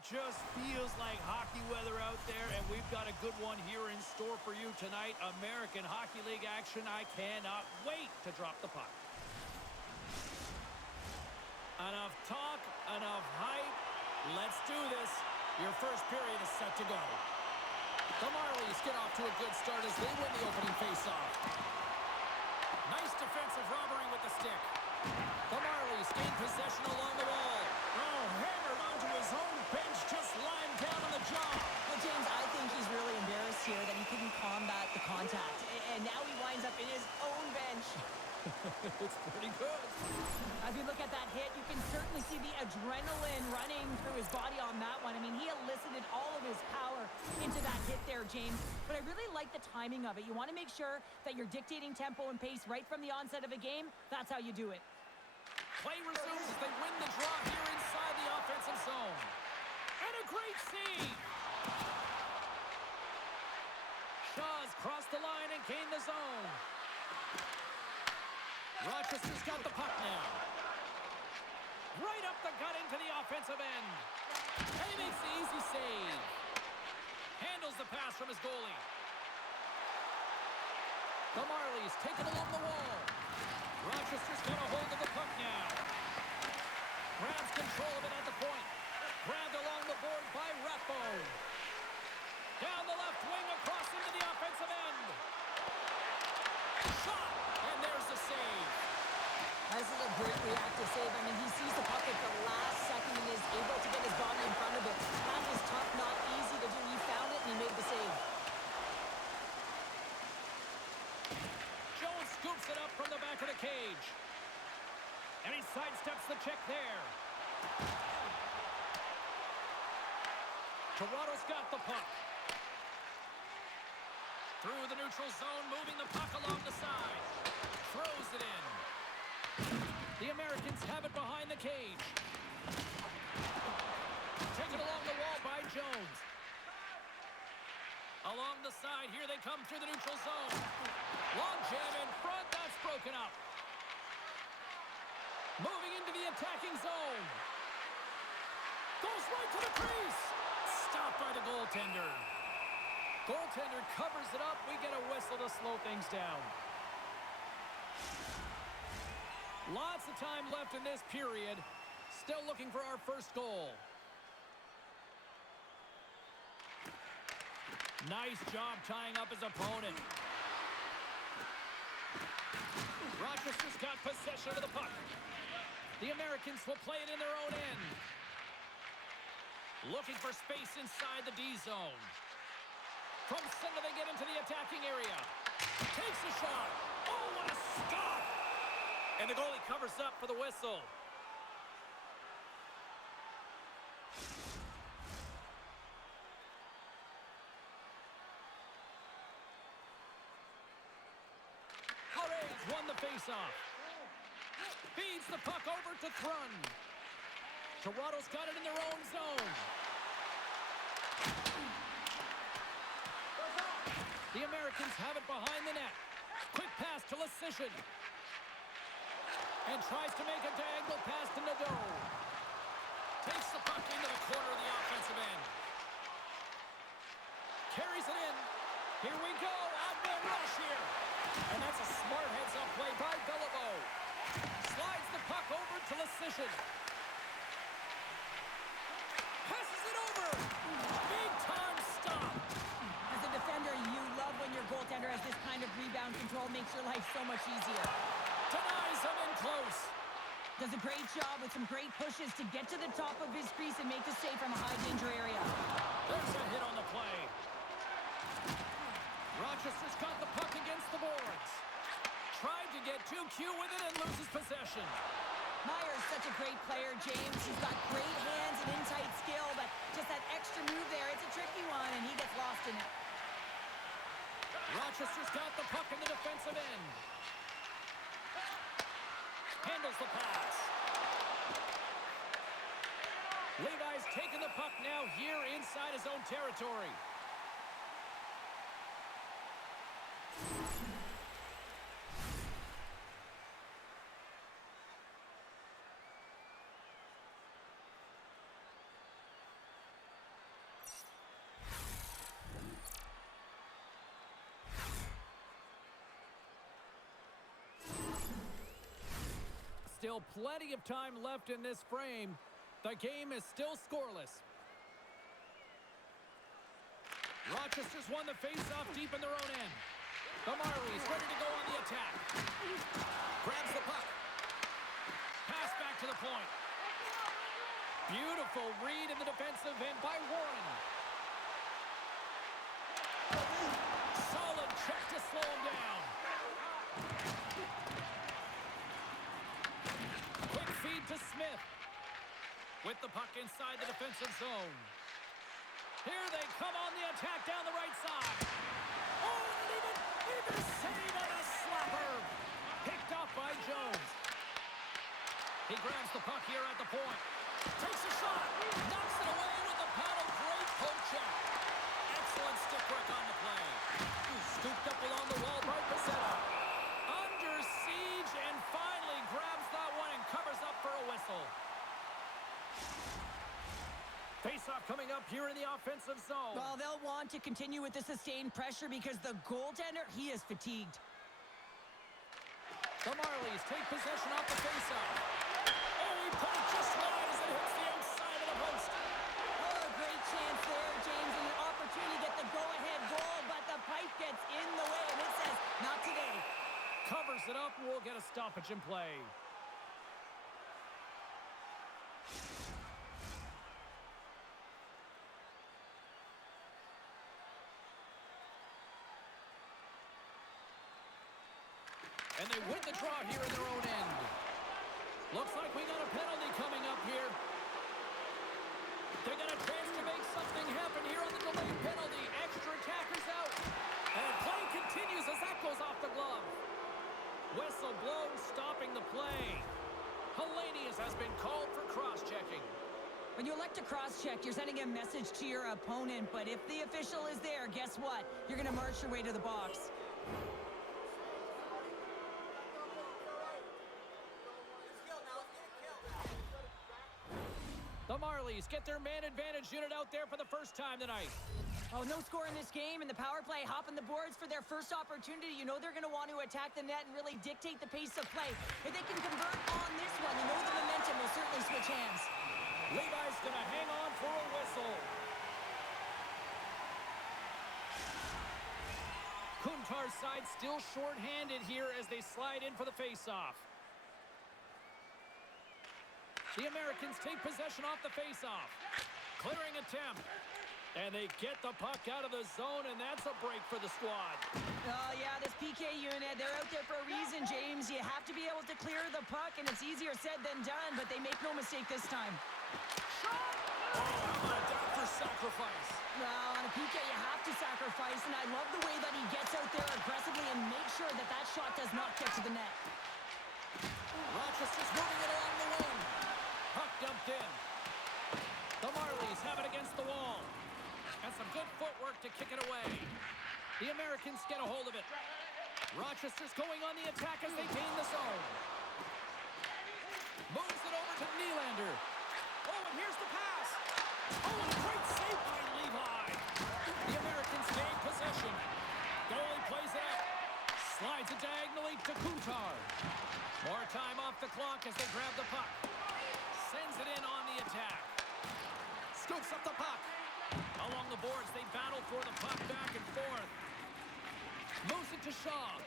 It just feels like hockey weather out there, and we've got a good one here in store for you tonight. American Hockey League action. I cannot wait to drop the puck. Enough talk, enough hype. Let's do this. Your first period is set to go. The Marlies get off to a good start as they win the opening faceoff. Nice defensive robbery with the stick. The Marlies gain possession along the wall. Oh, hammered onto his own bench, just lying down on the job. Well, James, I think he's really embarrassed here that he couldn't combat the contact. And now he winds up in his own bench. It's pretty good. As we look at that hit, you can certainly see the adrenaline running through his body on that one. I mean, he elicited all of his power into that hit there, James. But I really like the timing of it. You want to make sure that you're dictating tempo and pace right from the onset of a game. That's how you do it. Play resumes as they win the draw here inside the offensive zone. And a great save. Shaw's crossed the line and gained the zone. Rochester's got the puck now. Right up the gut into the offensive end. And he makes the easy save. Handles the pass from his goalie. The Marlies take it along the wall. Rochester's got a hold of the puck now. Grabs control of it at the point. Grabbed along the board by Rathbone. Down the left wing across into the offensive end. Shot! And there's the save. This is a great reactive save. I mean, he sees the puck at the last second and is able to get his body in front of it. That is tough, not easy to do. He found it and he made the save. Jones scoops it up from the back of the cage. And he sidesteps the check there. Toronto's got the puck. Through the neutral zone, moving the puck along the side. Throws it in. The Americans have it behind the cage. Taken along the wall by Jones. Along the side, here they come through the neutral zone. Long jam in front, that's broken up. Moving into the attacking zone. Goes right to the crease. Stopped by the goaltender. Goaltender covers it up. We get a whistle to slow things down. Lots of time left in this period. Still looking for our first goal. Nice job tying up his opponent. Rochester's got possession of the puck. The Americans will play it in their own end. Looking for space inside the D zone. From center, they get into the attacking area. Takes a shot. Oh, what a stop! And the goalie covers up for the whistle. Hurray's won the faceoff. Feeds the puck over to Thrun. Toronto's got it in their own zone. The Americans have it behind the net. Quick pass to Lecision. And tries to make a diagonal pass to Nadeau. Takes the puck into the corner of the offensive end. Carries it in. Here we go. Outman rush here. And that's a smart heads-up play by Beliveau. Slides the puck over to Lecision. Passes it over. Big time stop. As a defender, you love when your goaltender has this kind of rebound control. Makes your life so much easier. Denies him in close. Does a great job with some great pushes to get to the top of his crease and make the save from a high-danger area. There's a hit on the play. Rochester's got the puck against the boards. Tried to get too cute with it and loses possession. Meyer's such a great player, James. He's got great hands and in-tight skill, but just that extra move there, it's a tricky one, and he gets lost in it. Rochester's got the puck in the defensive end. Handles the pass. Levi's taking the puck now here inside his own territory. Still plenty of time left in this frame. The game is still scoreless. Rochester's won the face-off deep in their own end. The Marlies ready to go on the attack. Grabs the puck. Pass back to the point. Beautiful read in the defensive end by Warren. Solid check to slow him down. Quick feed to Smith. With the puck inside the defensive zone. Here they come on the attack down the right side. Oh, and even save on a slapper. Picked off by Jones. He grabs the puck here at the point. Takes a shot. Knocks it away with the paddle. Great poke check. Excellent stick work on the play. Scooped up along the wall by Pacetta. Under siege and finally grabs that one and covers up for a whistle. Face-off coming up here in the offensive zone. Well, they'll want to continue with the sustained pressure because the goaltender, he is fatigued. The Marlies take possession off the face-off. Oh, he put it just wide as it hits the outside of the post. Oh, a great chance there, James, and an opportunity to get the go-ahead goal, but the pipe gets in the way, and it says, not today. Covers it up, and we'll get a stoppage in play. And they win the draw here in their own end. Looks like we got a penalty coming up here. They got a chance to make something happen here on the delayed penalty. Extra attackers out. And play continues as that goes off the glove. Whistle blows, stopping the play. Hellenius has been called for cross-checking. When you elect to cross-check, you're sending a message to your opponent, but if the official is there, guess what? You're going to march your way to the box. The Marlies get their man advantage unit out there for the first time tonight. Oh, no score in this game, and the power play hopping the boards for their first opportunity. You know they're going to want to attack the net and really dictate the pace of play. If they can convert on this one, you know the momentum will certainly switch hands. Levi's going to hang on for a whistle. Kuntar's side still short-handed here as they slide in for the face-off. The Americans take possession off the face-off. Clearing attempt. And they get the puck out of the zone, and that's a break for the squad. Oh, yeah, this PK unit, they're out there for a reason, James. You have to be able to clear the puck, and it's easier said than done, but they make no mistake this time. Oh, how about a down for sacrifice? Well, on a PK, you have to sacrifice, and I love the way that he gets out there aggressively and makes sure that that shot does not get to the net. Rochester's moving it along the wing. Puck dumped in. The Marlies have it against the wall. And some good footwork to kick it away. The Americans get a hold of it. Rochester's going on the attack as they gain the zone. Moves it over to Nylander. Oh, and here's the pass. Oh, and a great save by Levi. The Americans gain possession. Goalie plays it up. Slides it diagonally to Kuntar. More time off the clock as they grab the puck. Sends it in on the attack. Scoops up the puck. Along the boards, they battle for the puck back and forth. Moves it to Shaw.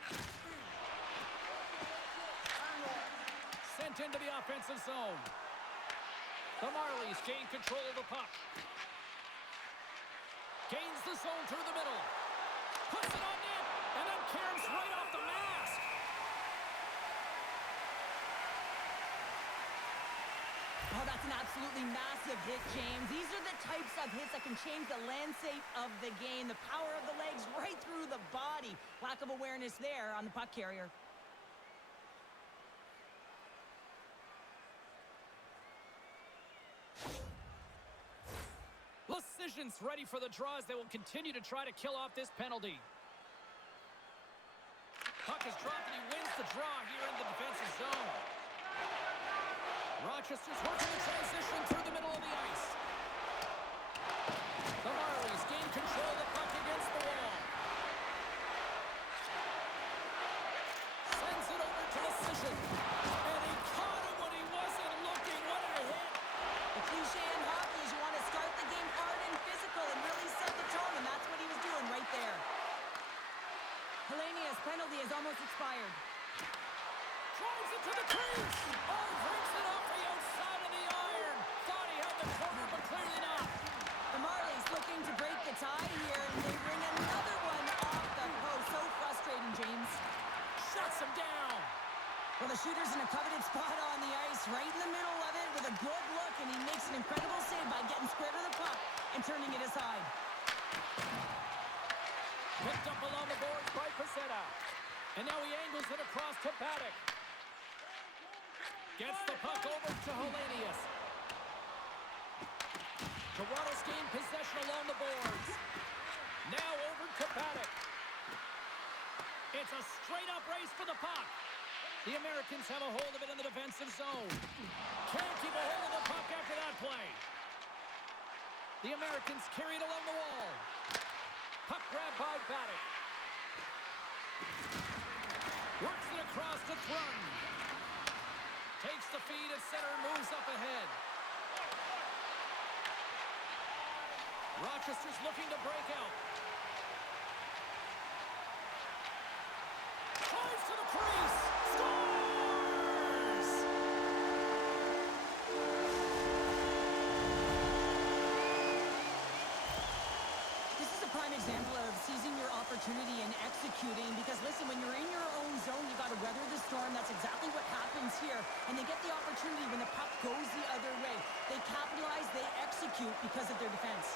Sent into the offensive zone. The Marlies gain control of the puck. Gains the zone through the middle. Puts it on net, and then caroms right off the mask. Oh, that's an absolutely massive hit, James. These are the types of hits that can change the landscape of the game. The power of the legs right through the body. Lack of awareness there on the puck carrier. Decisions ready for the draws. They will continue to try to kill off this penalty. Puck is dropped and he wins the draw here in the defensive zone. Rochester's working the transition through the middle of the ice. The Marlies gain control of the puck against the wall. Sends it over to Decision. And he caught expired. Drives it to the crease. Oh, breaks it off the outside of the iron. Thought he had the corner, but clearly not. The Marlies looking to break the tie here, and they bring another one off the post. So frustrating, James. Shuts him down. Well, the shooter's in a coveted spot on the ice, right in the middle of it with a good look, and he makes an incredible save by getting square to the puck and turning it aside. Picked up along the boards by Pacetta. And now he angles it across to Paddock. Gets the puck over to Hellenius. Toronto's gained possession along the boards. Now over to Paddock. It's a straight-up race for the puck. The Americans have a hold of it in the defensive zone. Can't keep a hold of the puck after that play. The Americans carry it along the wall. Puck grab by Paddock. Works it across to Thrun. Takes the feed at center, moves up ahead. Rochester's looking to break out. Drives to the crease. Scores! This is a prime example of seizing your opportunity and executing, because listen, when you're in your own zone, you got to weather the storm. That's exactly what happens here. And they get the opportunity when the puck goes the other way. They capitalize, they execute because of their defense.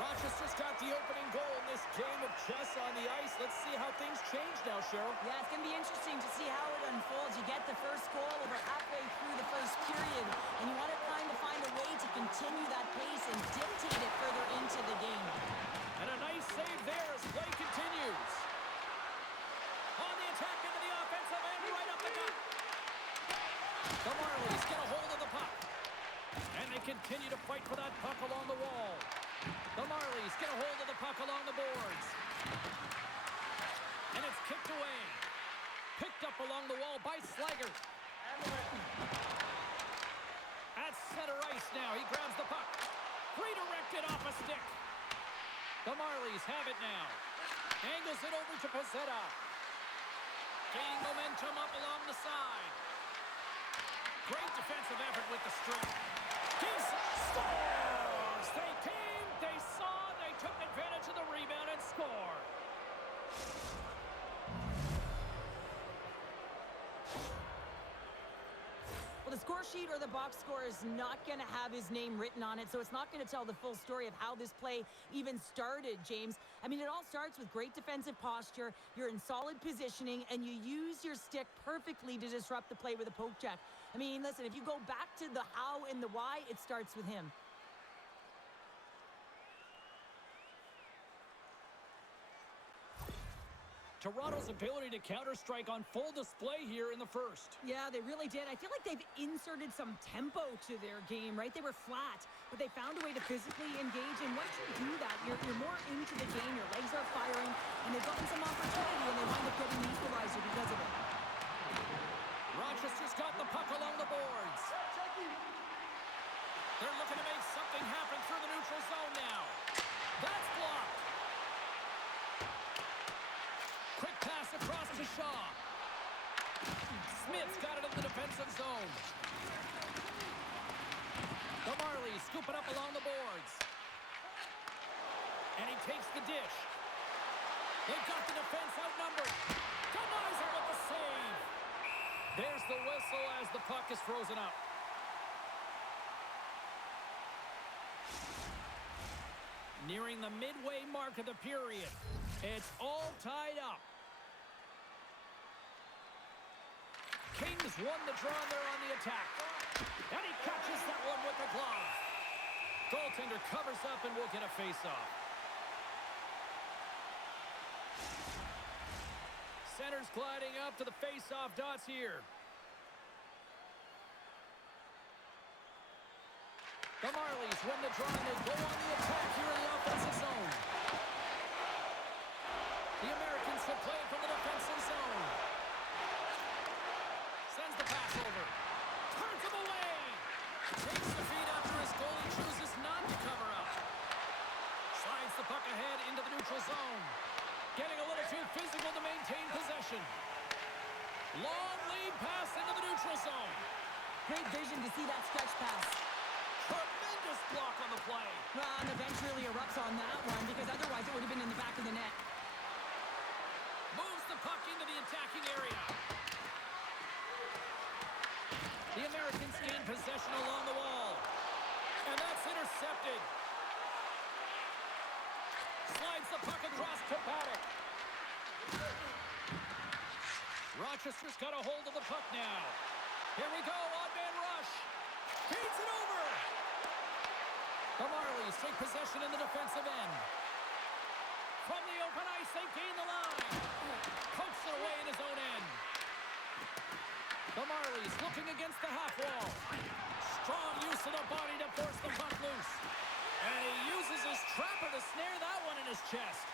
Rochester's got the opening goal in this game of chess on the ice. Let's see how things change now, Cheryl. Yeah, it's going to be interesting to see how it unfolds. You get the first goal over halfway through the first period, and you want to kind of find a way to continue that pace and dictate it further into the game. And a nice save there as play continues. On the attack into the offensive end, right up the gut. The Marlies get a hold of the puck. And they continue to fight for that puck along the wall. The Marlies get a hold of the puck along the boards. And it's kicked away. Picked up along the wall by Slager. At center ice now. He grabs the puck. Redirected off a stick. The Marlies have it now. Angles it over to Pacetta. Gaining momentum up along the side. Great defensive effort with the strike. He scores! They came, they saw, they took advantage of the rebound and scored. Well, the score sheet or the box score is not going to have his name written on it, so it's not going to tell the full story of how this play even started, James. I mean, it all starts with great defensive posture, you're in solid positioning, and you use your stick perfectly to disrupt the play with a poke check. I mean, listen, if you go back to the how and the why, it starts with him. Toronto's ability to counter-strike on full display here in the first. Yeah, they really did. I feel like they've inserted some tempo to their game, right? They were flat, but they found a way to physically engage. And once you do that, you're more into the game. Your legs are firing, and they've gotten some opportunity, and they wind up getting the equalizer because of it. Rochester's got the puck along the boards. They're looking to make something happen through the neutral zone now. That's blocked. Quick pass across to Shaw. Smith's got it in the defensive zone. The Marlies scoop it up along the boards. And he takes the dish. They've got the defense outnumbered. Denies it with the save. There's the whistle as the puck is frozen up. Nearing the midway mark of the period. It's all tied up. Kings won the draw there on the attack. And he catches that one with the glove. Goaltender covers up and will get a face-off. Center's gliding up to the face-off dots here. The Marlies win the draw and they go on the attack here in the offensive zone. The Americans will play from the defensive zone. Sends the pass over. Turns him away. Takes the feed up block on the play. Well, and the bench really erupts on that one because otherwise it would have been in the back of the net. Moves the puck into the attacking area. The Americans gain possession along the wall. And that's intercepted. Slides the puck across to Paddock. Rochester's got a hold of the puck now. Here we go, odd-man rush. Feeds it over. The Marlies take possession in the defensive end. From the open ice, they gain the line. Pokes it away in his own end. The Marlies looking against the half wall. Strong use of the body to force the puck loose. And he uses his trapper to snare that one in his chest.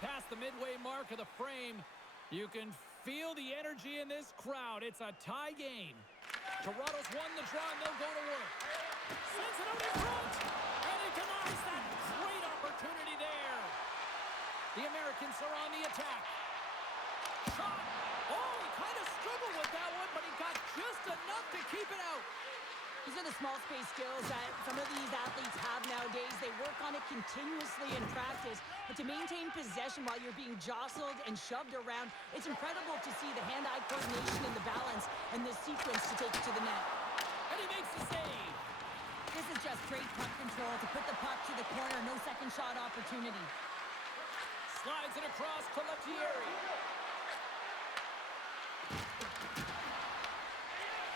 Past the midway mark of the frame, you can feel the energy in this crowd. It's a tie game. Toronto's won the draw, and they'll go to work. Sends it out in front, and he denies that great opportunity there. The Americans are on the attack. Shot. Oh, he kind of struggled with that one, but he got just enough to keep it out. These are the small space skills that some of these athletes have nowadays. They work on it continuously in practice. But to maintain possession while you're being jostled and shoved around, it's incredible to see the hand-eye coordination and the balance and the sequence to take it to the net. And he makes the save. This is just great puck control to put the puck to the corner. No second shot opportunity. Slides it across to Lettieri.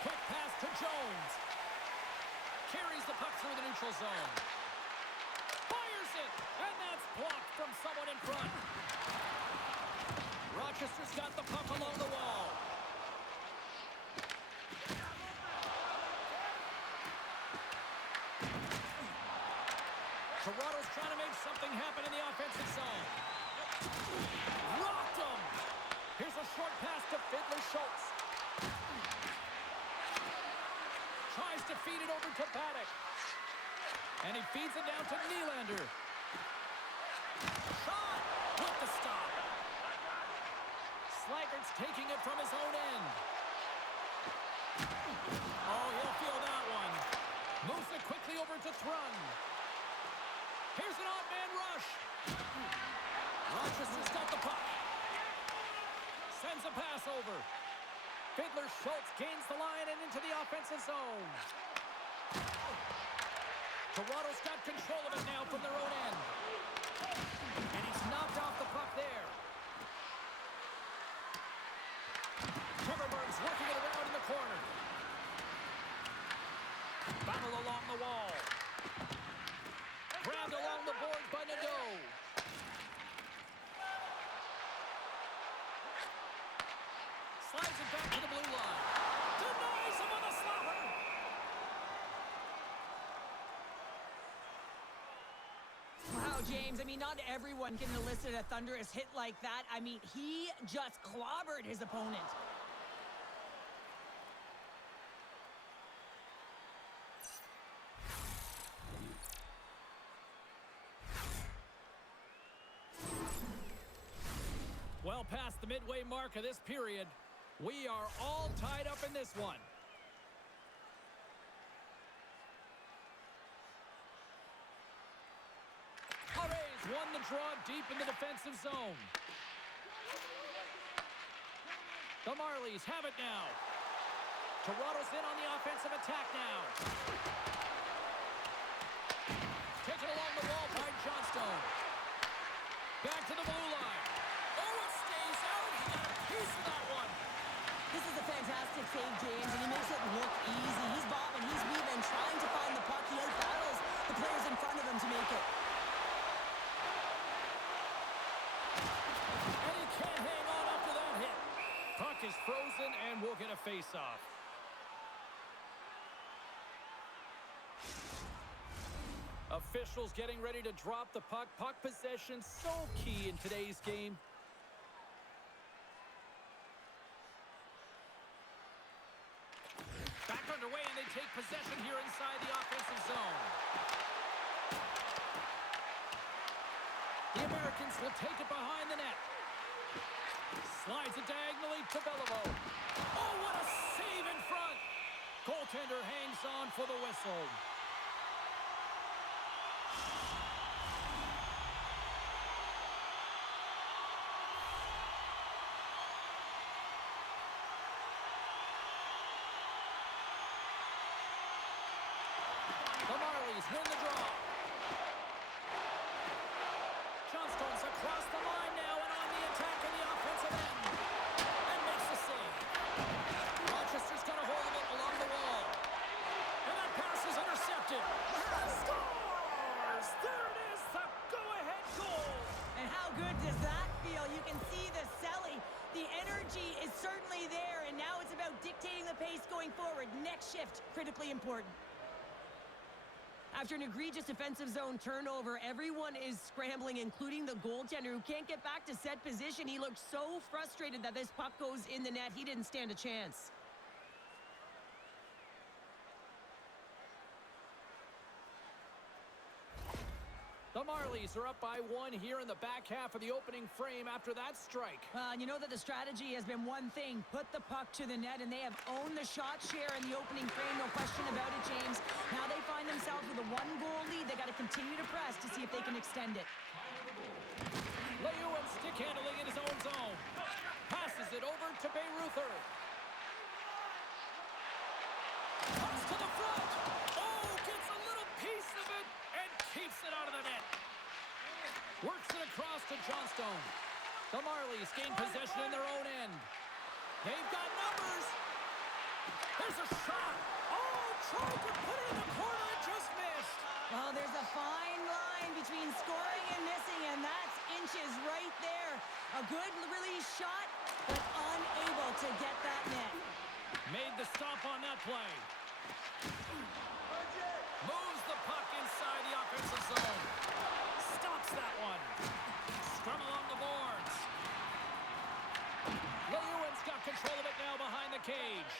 Quick pass to Jones. Carries the puck through the neutral zone. Fires it, and that's blocked from someone in front. Rochester's got the puck along the wall. Toronto's trying to make something happen in the offensive zone. Rocked him. Here's a short pass to Fiedler-Schultz. Tries to feed it over to Paddock. And he feeds it down to Nylander. Shot with the stop. Slaggert's taking it from his own end. Oh, he'll feel that one. Moves it quickly over to Thrun. Here's an odd-man rush. Rochester's got the puck. Sends a pass over. Fiedler-Schultz gains the line and into the offensive zone. Toronto's got control of it now from their own end. And he's knocked off the puck there. Timmerberg's working it around in the corner. Battle along the wall. Grabbed along the boards by Nadeau. Slides it back to the blue line. Denies him on the slapper. Wow, James, I mean, not everyone can elicit a thunderous hit like that. I mean, he just clobbered his opponent. Well past the midway mark of this period, we are all tied up in this one. Hurrays won the draw deep in the defensive zone. The Marlies have it now. Toronto's in on the offensive attack now. Taken along the wall by Johnstone. Back to the blue line. Oh, it stays out. He got a piece of that one. This is a fantastic save, James, and he makes it look easy. He's bobbing, he's weaving, trying to find the puck. He outbattles the players in front of him to make it. And he can't hang on after that hit. Puck is frozen, and we'll get a face-off. Officials getting ready to drop the puck. Puck possession so key in today's game. Back underway, and they take possession here inside the offensive zone. The Americans will take it behind the net. Slides it diagonally to Beliveau. Oh, what a save in front! goaltender hangs on for the whistle. The Marlies win the draw. Johnstone's across the line now and on the attack in the offensive end. And makes the save. Rochester's got a hold of it along the wall. And that pass is intercepted. Scores! There it is, the go-ahead goal. And how good does that feel? You can see the selling. The energy is certainly there, and now it's about dictating the pace going forward. Next shift, critically important. After an egregious defensive zone turnover, everyone is scrambling, including the goaltender, who can't get back to set position. He looked so frustrated that this puck goes in the net. He didn't stand a chance. The Marlies are up by 1 here in the back half of the opening frame after that strike. And you know that the strategy has been one thing, put the puck to the net, and they have owned the shot share in the opening frame, no question about it, James. Now they find themselves with a 1-goal lead. They got to continue to press to see if they can extend it. Lehuen stick handling in his own zone. Passes it over to Bayreuther. Comes to the front. Oh, gets a little piece of it and keeps it out of the net. Works it across to Johnstone. The Marlies gain possession in their own end. They've got numbers. There's a shot. Oh, tried to put it in the corner and just missed. Well, there's a fine line between scoring and missing, and that's inches right there. A good release shot, but unable to get that net. Made the stop on that play. Moves the puck inside the offensive zone. Stops that one. Scrum along the boards. Lehuen's got control of it now behind the cage.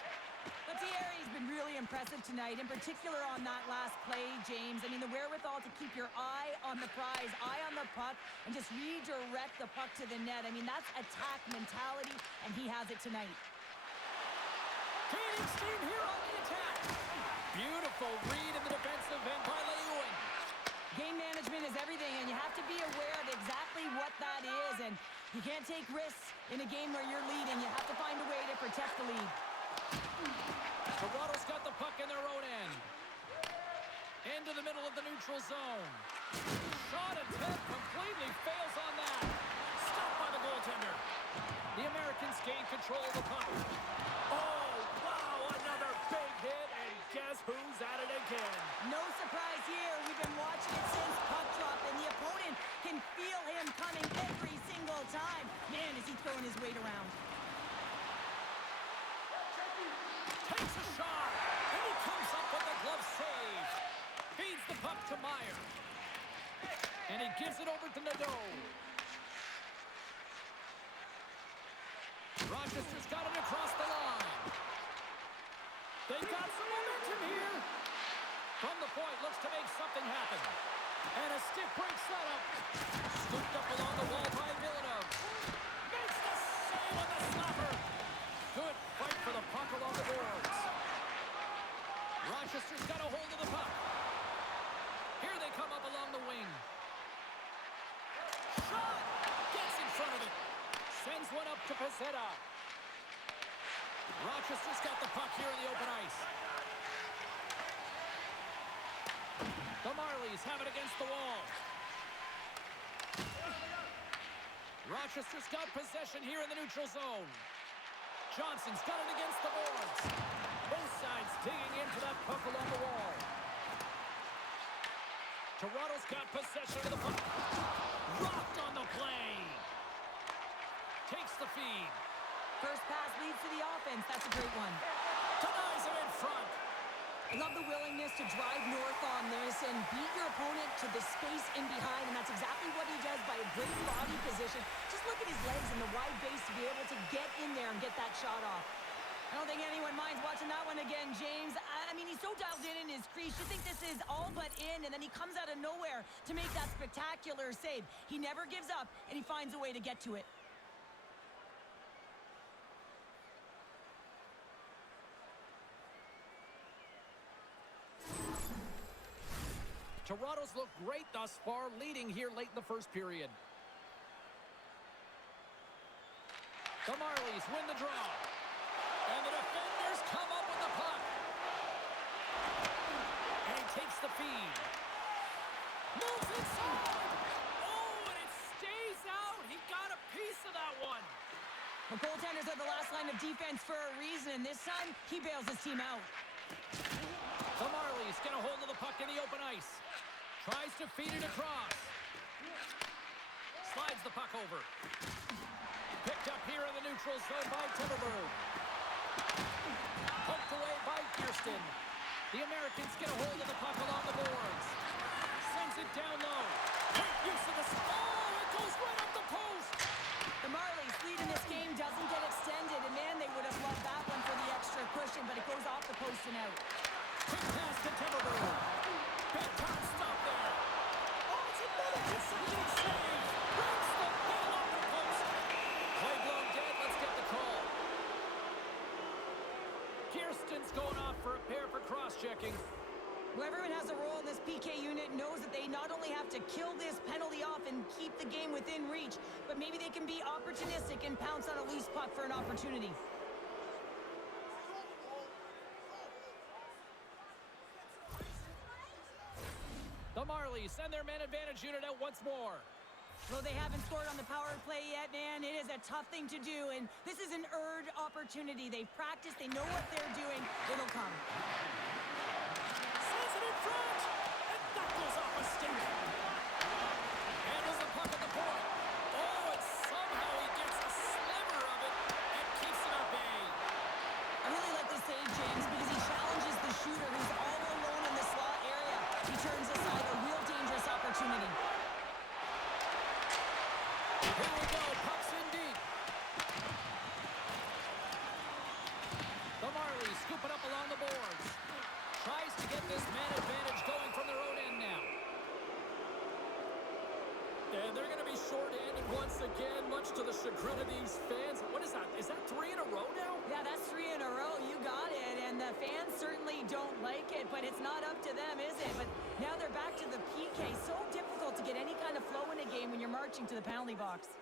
But Thierry's been really impressive tonight, in particular on that last play, James. I mean, the wherewithal to keep your eye on the prize, eye on the puck, and just redirect the puck to the net. I mean, that's attack mentality, and he has it tonight. Gaining steam here on the attack. Beautiful read in the defensive end by Lehuen. Game management is everything, and you have to be aware of exactly what that is. And you can't take risks in a game where you're leading. You have to find a way to protect the lead. Toronto's got the puck in their own end. Into the middle of the neutral zone. Shot attempt completely fails on that. Stopped by the goaltender. The Americans gain control of the puck. Oh, wow, another big hit, and guess who's at it again? No surprise here. We've been watching it since puck drop, and the opponent can feel him coming every single time. Man, is he throwing his weight around. Takes a shot, and he comes up with a glove save. Feeds the puck to Meyer. And he gives it over to Nadeau. Rochester's got it across the line. They've got some momentum here. From the point, looks to make something happen. And a stiff break setup. Scooped up along the wall by Villeneuve. Makes the save on the stopper. Good fight for the puck along the boards. Rochester's got a hold of the puck. Here they come up along the wing. Shot! Gets in front of it. Sends one up to Pezzetta. Rochester's got the puck here in the open ice. The Marlies have it against the wall. Rochester's got possession here in the neutral zone. Johnson's got it against the boards. Both sides digging into that puck along the wall. Toronto's got possession of the puck. Rocked on the play. Takes the feed. First pass leads to the offense. That's a great one. Denies him in front. I love the willingness to drive north on this and beat your opponent to the space in behind, and that's exactly what he does by a great body position. Just look at his legs and the wide base to be able to get in there and get that shot off. I don't think anyone minds watching that one again, James. I mean, he's so dialed in his crease. You think this is all but in, and then he comes out of nowhere to make that spectacular save. He never gives up, and he finds a way to get to it. Toronto's look great thus far, leading here late in the first period. The Marlies win the draw. And the defenders come up with the puck. And he takes the feed. Moves inside. Oh, and it stays out. He got a piece of that one. The goaltenders are the last line of defense for a reason. This time, he bails his team out. The Marlies get a hold of the puck in the open ice. Tries to feed it across. Slides the puck over. Picked up here in the neutral zone by Timberberg. Poked away by Kirsten. The Americans get a hold of the puck along the boards. Sends it down low. Great use of the... Oh, it goes right up the post. The Marlies' lead in this game doesn't get extended, and man, they would have loved that one for the extra cushion, but it goes off the post and out. Quick pass to Timberberg. Big time stop there. Oh, it's another consecutive save. Brings the ball off the post. Play blown dead. Let's get the call. Kirsten's going off for a pair for cross-checking. Well, everyone has a role in this PK unit, knows that they not only have to kill this penalty off and keep the game within reach, but maybe they can be opportunistic and pounce on a loose puck for an opportunity. The Marlies send their man advantage unit out once more. Though they haven't scored on the power play yet, man, it is a tough thing to do, and this is an earned opportunity. They've practiced, they know what they're doing. It'll come. Sends it in front, and that goes off a stick. Handles the puck at the point. Oh, and somehow he gets a sliver of it and keeps it at bay. I really like this save, James, because he challenges the shooter who's all alone in the slot area. He turns aside a real dangerous opportunity. Here we go, puck's in deep. The Marlies scoop it up along the boards. Tries to get this man advantage going from their own end now. And they're going to be short-handed once again, much to the chagrin of these fans. What is that? Is that 3 in a row now? Yeah, that's 3 in a row. You got it. And the fans certainly don't like it, but it's not up to them, is it? But now they're back to the PK. So difficult to get any kind of flow in a game when you're marching to the penalty box.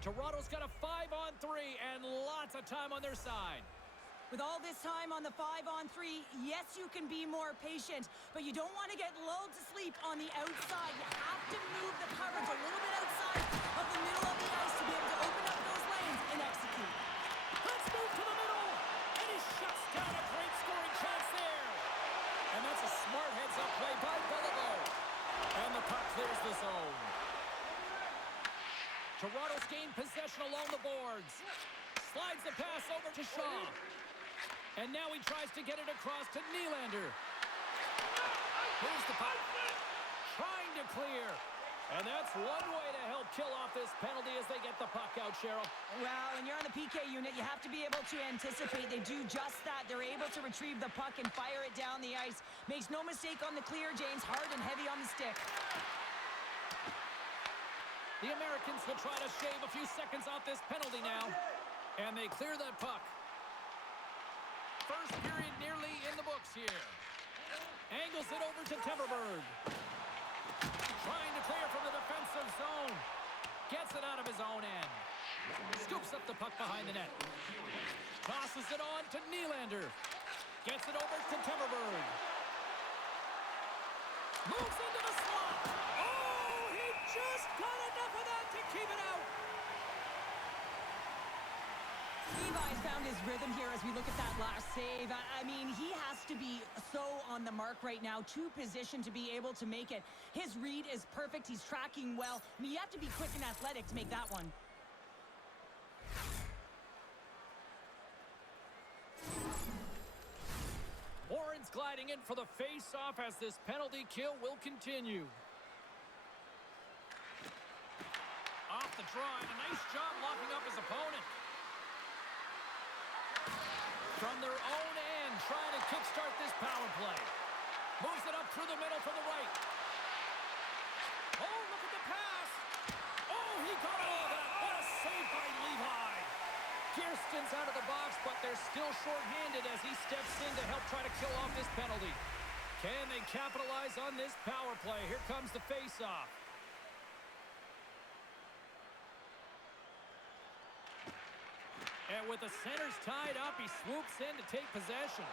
Toronto's got a 5-on-3 and lots of time on their side. With all this time on the 5-on-3, yes, you can be more patient, but you don't want to get lulled to sleep on the outside. You have to move the coverage a little bit outside of the middle of the ice to be able to open up those lanes and execute. Let's move to the middle, and he shuts down a great scoring chance there. And that's a smart heads-up play by Beliveau. And the puck clears the zone. Toronto's gained possession along the boards. Slides the pass over to Shaw. And now he tries to get it across to Nylander. Here's the puck. Trying to clear. And that's one way to help kill off this penalty as they get the puck out, Cheryl. Well, when you're on the PK unit, you have to be able to anticipate. They do just that. They're able to retrieve the puck and fire it down the ice. Makes no mistake on the clear, James. Hard and heavy on the stick. The Americans will try to shave a few seconds off this penalty now. And they clear that puck. First period nearly in the books here. Angles it over to Timberberg. Trying to clear from the defensive zone. Gets it out of his own end. Scoops up the puck behind the net. Tosses it on to Nylander. Gets it over to Timberberg. Moves into the slot. Oh, he just got enough of that to keep it out. Levi's found his rhythm here as we look at that last save. I mean, he has to be so on the mark right now, too positioned to be able to make it. His read is perfect. He's tracking well. I mean, you have to be quick and athletic to make that one. Warren's gliding in for the face-off as this penalty kill will continue. Off the draw, and a nice job locking up his opponent. From their own end, trying to kickstart this power play. Moves it up through the middle from the right. Oh, look at the pass. Oh, he got all that. What a save by Levi. Kirsten distance out of the box, but they're still shorthanded as he steps in to help try to kill off this penalty. Can they capitalize on this power play? Here comes the face-off. And with the centers tied up, he swoops in to take possession.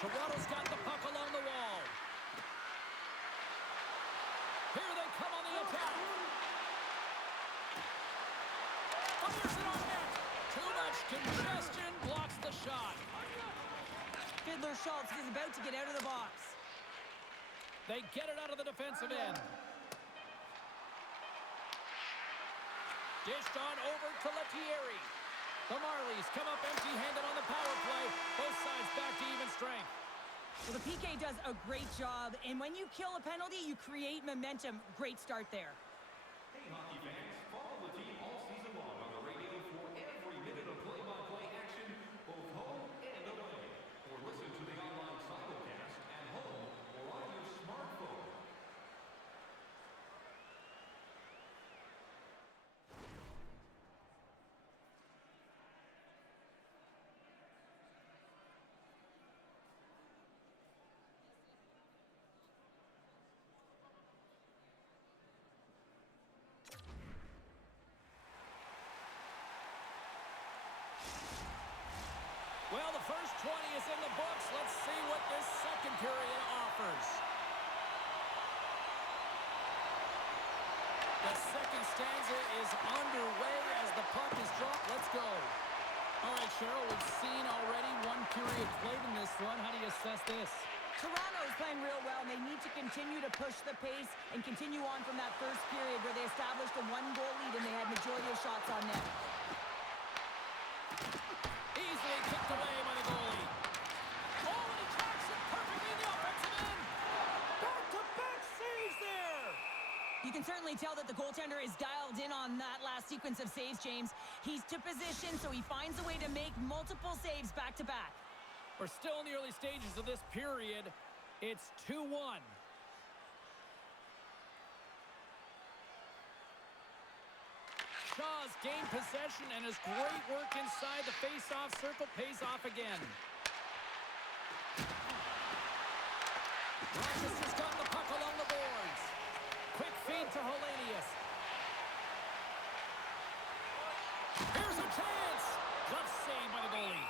Toronto's got the puck along the wall. Here they come on the attack. Fires it on net. Too much congestion blocks the shot. Fiddler Schultz is about to get out of the box. They get it out of the defensive end. Dished on over to Lettieri. The Marlies come up empty-handed on the power play. Both sides back to even strength. Well, the PK does a great job, and when you kill a penalty, you create momentum. Great start there. Hey, hockey fans, follow the team all season long on the radio for every minute of play-by-play action, both home and away. Or listen to the online simulcast at home or on your smartphone. Well, the first 20 is in the books. Let's see what this second period offers. The second stanza is underway as the puck is dropped. Let's go. All right, Cheryl, we've seen already one period played in this one. How do you assess this? Toronto is playing real well, and they need to continue to push the pace and continue on from that first period where they established a one-goal lead and they had majority of shots on net. Easily kicked away by the goalie. Oh, and he tracks it perfectly in the offensive end. Back-to-back saves there. You can certainly tell that the goaltender is dialed in on that last sequence of saves, James. He's to position, so he finds a way to make multiple saves back-to-back. We're still in the early stages of this period. It's 2-1. Shaw's gained possession, and his great work inside the face-off circle pays off again. Rochester's got the puck along the boards. Quick feed to Hellenius. Here's a chance. Glove save by the goalie.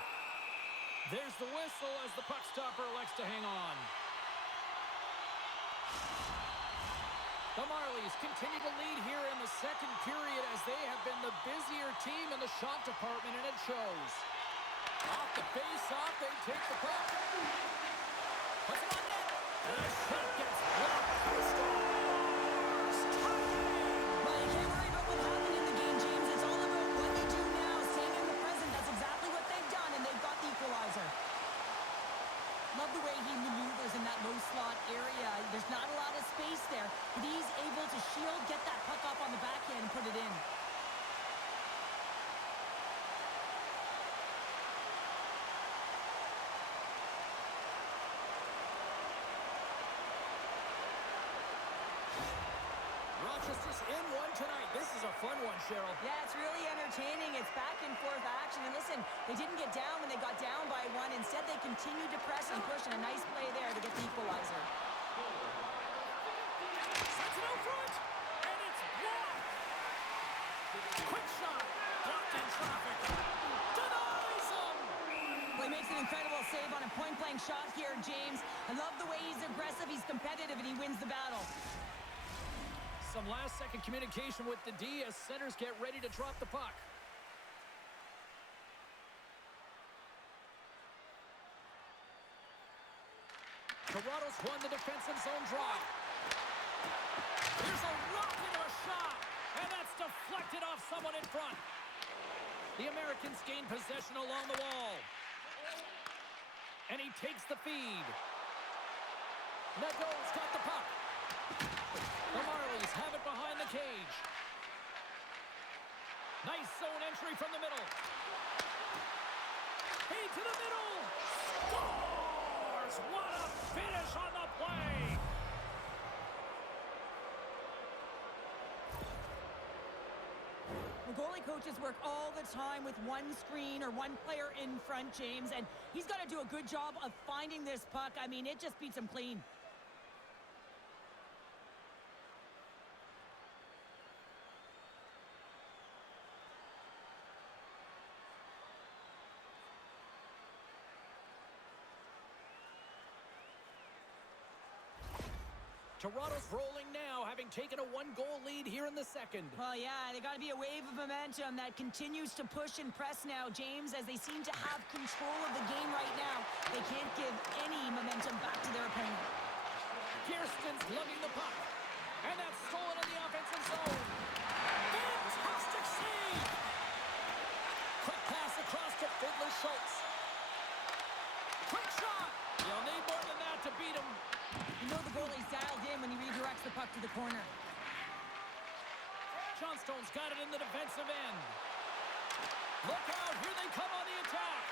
There's the whistle as the puck stopper elects to hang on. The Marlies continue to lead here in the second period as they have been the busier team in the shot department, and it shows. Off the face-off, they take the puck. Puts it on net. And the shot gets blocked. Scores! Well, you can't worry about what happened in the game, James. It's all about what they do now, staying in the present. That's exactly what they've done, and they've got the equalizer. Love the way he maneuvers in that low slot area. There's not a lot of space there, but he's able to shield, get that puck up on the backhand, and put it in. Rochester's in one tonight. This is a fun one, Cheryl. Yeah, it's really entertaining. It's back and forth action. And listen, they didn't get down when they got down by one. Instead, they continued to press and push, and a nice play there to get the equalizer. Sets it out front, and it's blocked. Quick shot, blocked in traffic. Denies him. Well, he makes an incredible save on a point-blank shot here, James. I love the way he's aggressive, he's competitive, and he wins the battle. Some last-second communication with the D as centers get ready to drop the puck. Toronto's won the defensive zone draw. Here's a rocket of a shot, and that's deflected off someone in front. The Americans gain possession along the wall. And he takes the feed. Nadeau's got the puck. The Marlies have it behind the cage. Nice zone entry from the middle. Feed to the middle. Scores! What a finish on the play! goalie coaches work all the time with one screen or one player in front, James, and he's got to do a good job of finding this puck. I mean, it just beats him clean. Toronto's rolling now, having taken a one-goal lead here in the second. Well, yeah, they got to be a wave of momentum that continues to push and press now, James, as they seem to have control of the game right now. They can't give any momentum back to their opponent. Kirsten's lugging the puck, and that's stolen in the offensive zone. Fantastic save! Quick pass across to Fiddler Schultz. Quick shot! You'll need more than that to beat him. You know the goalie's dialed in when he redirects the puck to the corner. Johnstone's got it in the defensive end. Look out, here they come on the attack.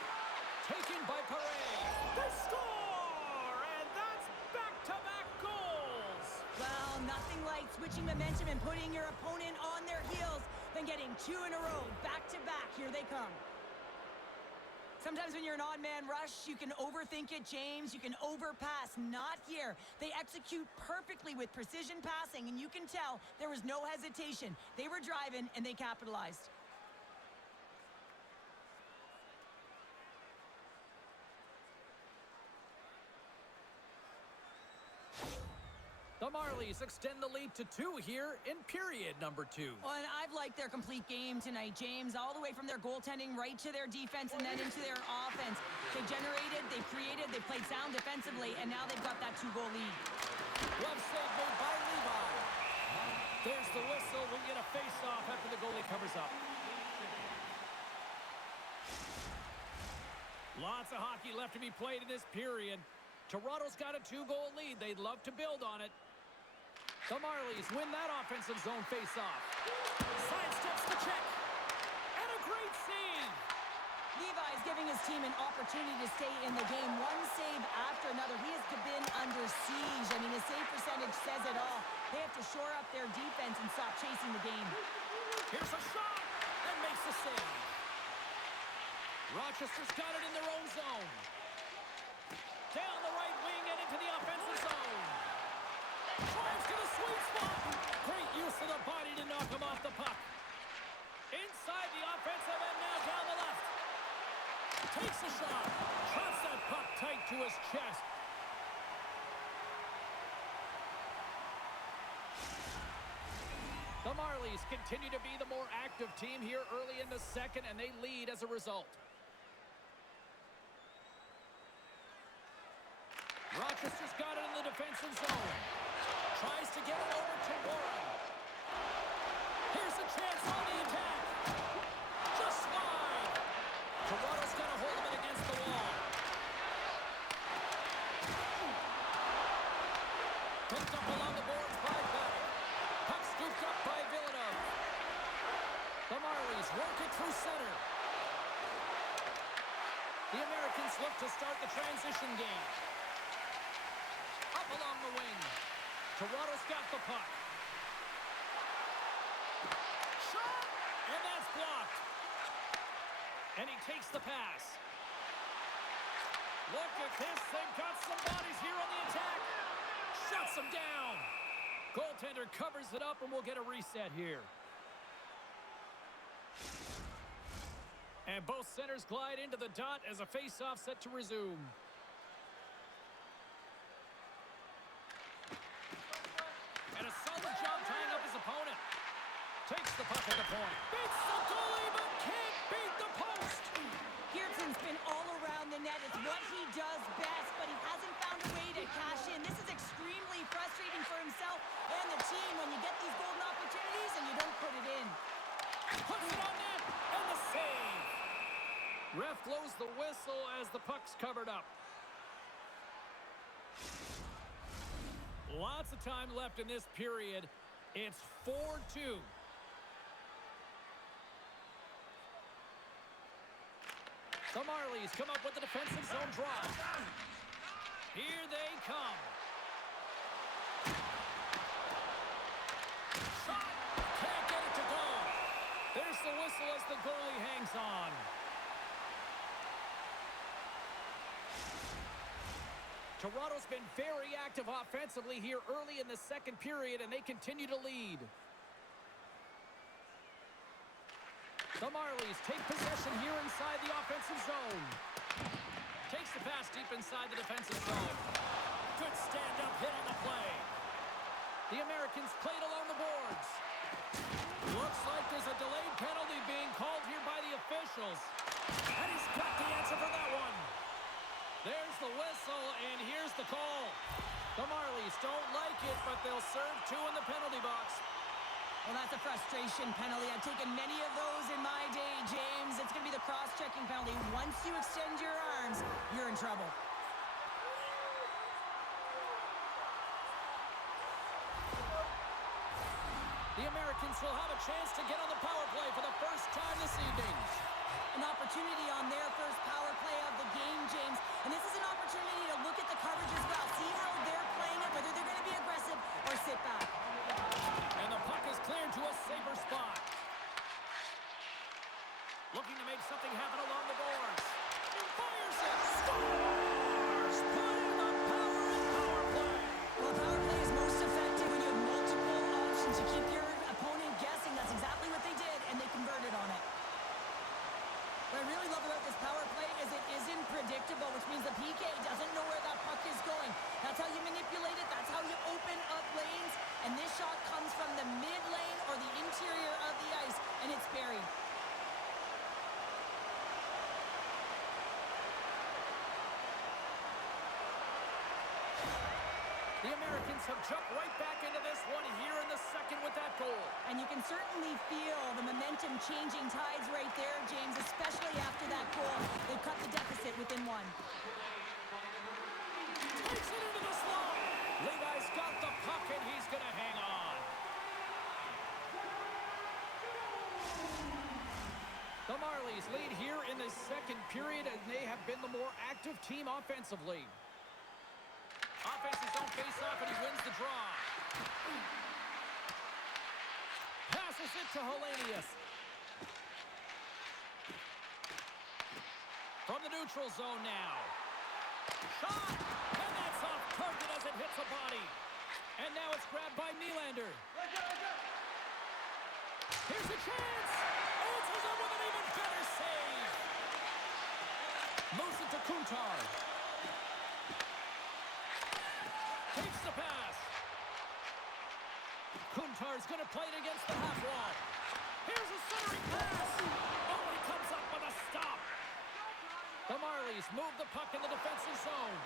Taken by Parade. They score! And that's back-to-back goals. Well, nothing like switching momentum and putting your opponent on their heels than getting two in a row, back-to-back. Here they come. Sometimes when you're an odd-man rush, you can overthink it, James. You can overpass. Not here. They execute perfectly with precision passing, and you can tell there was no hesitation. They were driving, and they capitalized. The Marlies extend the lead to 2 here in period number 2. Well, and I've liked their complete game tonight, James, all the way from their goaltending right to their defense and then into their offense. They generated, they created, they played sound defensively, and now they've got that 2-goal lead. Glove save made by Levi. There's the whistle. We'll get a face-off after the goalie covers up. Lots of hockey left to be played in this period. Toronto's got a 2-goal lead. They'd love to build on it. The Marlies win that offensive zone face-off. Sidesteps the check. And a great save. Levi's giving his team an opportunity to stay in the game. One save after another. He has been under siege. I mean, his save percentage says it all. They have to shore up their defense and stop chasing the game. Here's a shot. And makes the save. Rochester's got it in their own zone. Down the right wing and into the offensive zone. Drives to the sweet spot. Great use of the body to knock him off the puck. Inside the offensive end now down the left. Takes a shot. Traps that puck tight to his chest. The Marlies continue to be the more active team here early in the second, and they lead as a result. Rochester's got it in the defensive zone. Tries to get it over to Warren. Here's a chance on the attack. Just wide. Toronto's got a hold of it against the wall. Picked up along the boards by Beck. Puck scooped up by Villanova. The Marlies work it through center. The Americans look to start the transition game. Up along the wing. Toronto's got the puck. Shot! And that's blocked. And he takes the pass. Look at this. They've got some bodies here on the attack. Shuts them down. Goaltender covers it up, and we'll get a reset here. And both centers glide into the dot as a face-off set to resume. And a solid job tying up his opponent. Takes the puck at the point. Beats the goalie, but can't beat the post. Pearson's been all around the net. It's what he does best, but he hasn't found a way to cash in. This is extremely frustrating for himself and the team when you get these golden opportunities and you don't put it in. Puts it on net, and the save. Ref blows the whistle as the puck's covered up. Lots of time left in this period. It's 4-2. The Marlies come up with the defensive zone draw. Here they come. Shot. Can't get it to go. There's the the goalie hangs on. Toronto's been very active offensively here early in the second period, and they continue to lead. The Marlies take possession here inside the offensive zone. Takes the pass deep inside the defensive zone. Good stand-up hit on the play. The Americans played along the boards. Looks like there's a delayed penalty being called here by the officials. And he's got the answer for that one. There's the whistle, and here's the call. The Marlies don't like it, but they'll serve two in the penalty box. Well, that's a frustration penalty. I've taken many of those in my day, James. It's going to be the cross-checking penalty. Once you extend your arms, you're in trouble. The Americans will have a chance to get on the power play for the first time this evening. An opportunity on their first power play of the game, James. And this is an opportunity to look at the coverage as well. See how they're playing it, whether they're going to be aggressive or sit back. And the puck is cleared to a safer spot. Looking to make something happen along the boards. Fires it! Scores! Putting the power in power play. Well, power play is most effective when you have multiple options to keep your opponent guessing. That's exactly what they did, and they converted on it. What I really love about this power play is it isn't predictable, which means the PK doesn't know where that puck is going. That's how you manipulate it. That's how you open up lanes. And this shot comes from the mid lane or the interior of the ice, and it's buried. The Americans have jumped right back into this one here in the second with that goal. And you can certainly feel the momentum changing tides right there, James, especially after that goal. They cut the deficit within one. Takes it into the slot. Levi's got the puck, and he's going to hang on. The Marlies lead here in the second period, and they have been the more active team offensively. Offenses don't face off, and he wins the draw. Passes it to Hellenius. From the neutral zone now. Shot! And that's off target as it hits a body. And now it's grabbed by Nylander. Here's a chance! Answers it with an even better save. Moves it to Kuntar. Takes the pass. Kuntar's going to play it against the half wall. Here's a centering pass. Oh, he comes up with a stop. The Marlies move the puck in the defensive zone.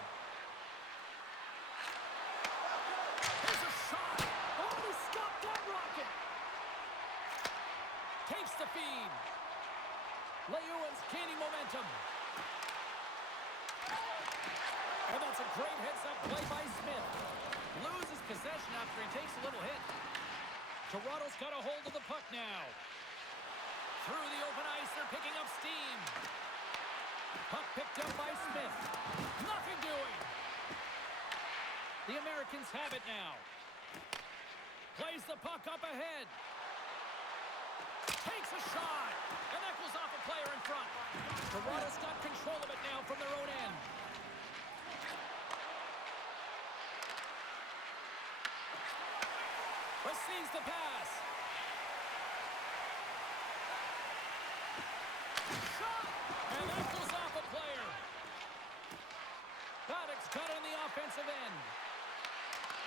Here's a shot. Oh, he stopped that rocket. Takes the feed. Leyuan's gaining momentum. And that's a great heads-up play by Smith. Loses possession after he takes a little hit. Toronto's got a hold of the puck now. Through the open ice, they're picking up steam. Puck picked up by Smith. Nothing doing. The Americans have it now. Plays the puck up ahead. Takes a shot. And that goes off a player in front. Toronto's got control of it now from their own end. Receives the pass. Shot! And that goes off a player. Paddock's cut on the offensive end.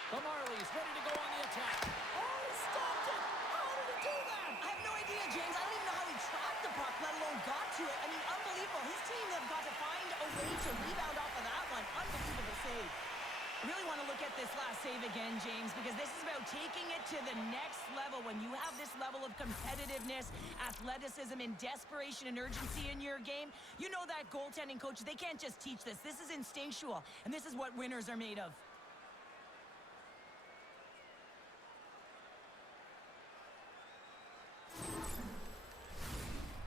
The Marlies ready to go on the attack. Oh, he stopped it! How did he do that? I have no idea, James. I don't even know how he tracked the puck, let alone got to it. I mean, unbelievable. His team have got to find a way to rebound off of that one. Unbelievable save. I really want to look at this last save again, James, because this is about taking it to the next level. When you have this level of competitiveness, athleticism, and desperation and urgency in your game, you know that goaltending coach, they can't just teach this. This is instinctual, and this is what winners are made of.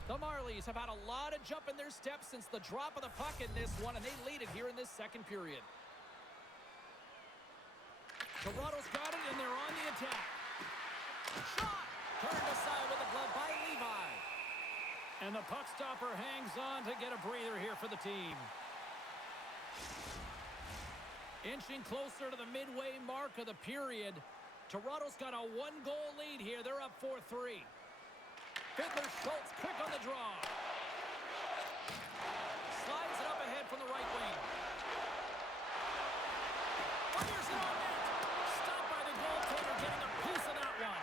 The Marlies have had a lot of jump in their steps since the drop of the puck in this one, and they lead it here in this second period. Toronto's got it, and they're on the attack. Shot! Turned aside with a glove by Levi. And the puck stopper hangs on to get a breather here for the team. Inching closer to the midway mark of the period. Toronto's got a one-goal lead here. They're up 4-3. Fiddler Schultz quick on the draw. Slides it up ahead from the right wing. Fires it on net. Stopped by the goaltender, getting a piece of that one.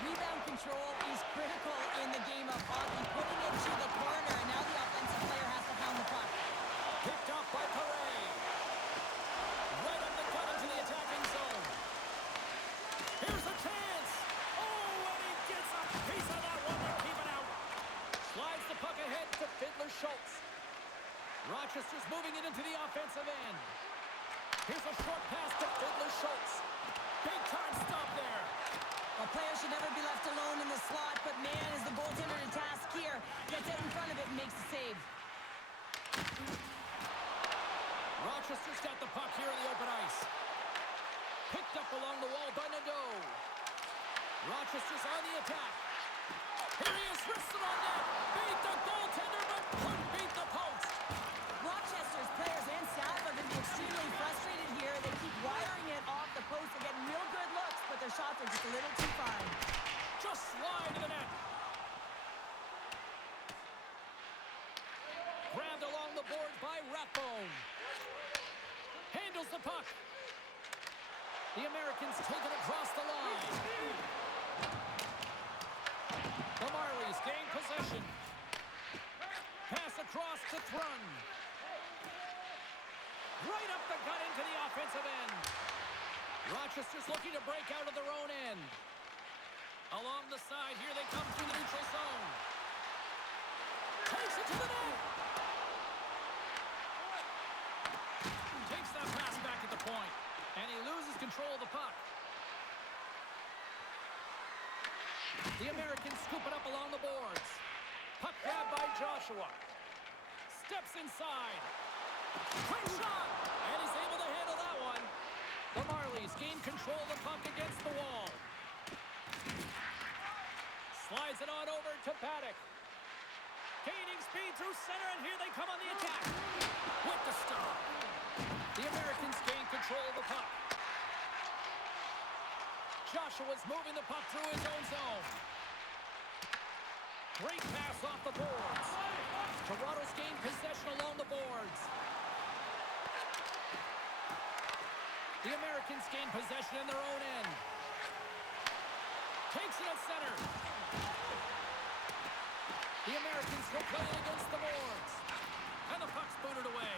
Rebound control is critical in the game of hockey. Putting it to the corner, and now the offensive player has to hound the puck. Picked off by Perret. Right up the gut into the attacking zone. Here's a chance. Oh, and he gets a piece of that one to keep it out. Slides the puck ahead to Fiddler Schultz. Rochester's moving it into the offensive end. Here's a short pass to Fiddler Schultz. Big time stop there. A player should never be left alone in the slot, but man, is the goaltender to task here. Gets out in front of it and makes the save. Rochester's got the puck here in the open ice. Picked up along the wall by Nadeau. Rochester's on the attack. Here he is, wristed on net. Beat the goaltender, but couldn't beat the post. Rochester's players and staff are going to be extremely frustrated here. They keep wiring it off the post. They're getting real good looks, but their shots are just a little too fine. Just slide to the net. Grabbed along the boards by Rathbone. Handles the puck. The Americans take it across the line. The Marlies gain possession. Pass across to Thrun. Right up the gut into the offensive end. Rochester's looking to break out of their own end. Along the side, here they come through the neutral zone. Takes it to the net. Takes that pass back at the point. And he loses control of the puck. The Americans scoop it up along the boards. Puck grabbed by Joshua. Steps inside. Quick shot! And he's able to handle that one. The Marlies gain control of the puck against the wall. Slides it on over to Paddock. Gaining speed through center, and here they come on the attack. With the stop. The Americans gain control of the puck. Joshua's moving the puck through his own zone. Great pass off the boards. Toronto's gained possession along the boards. The Americans gain possession in their own end. Takes it at center. The Americans will play it against the boards. And the puck's booted away.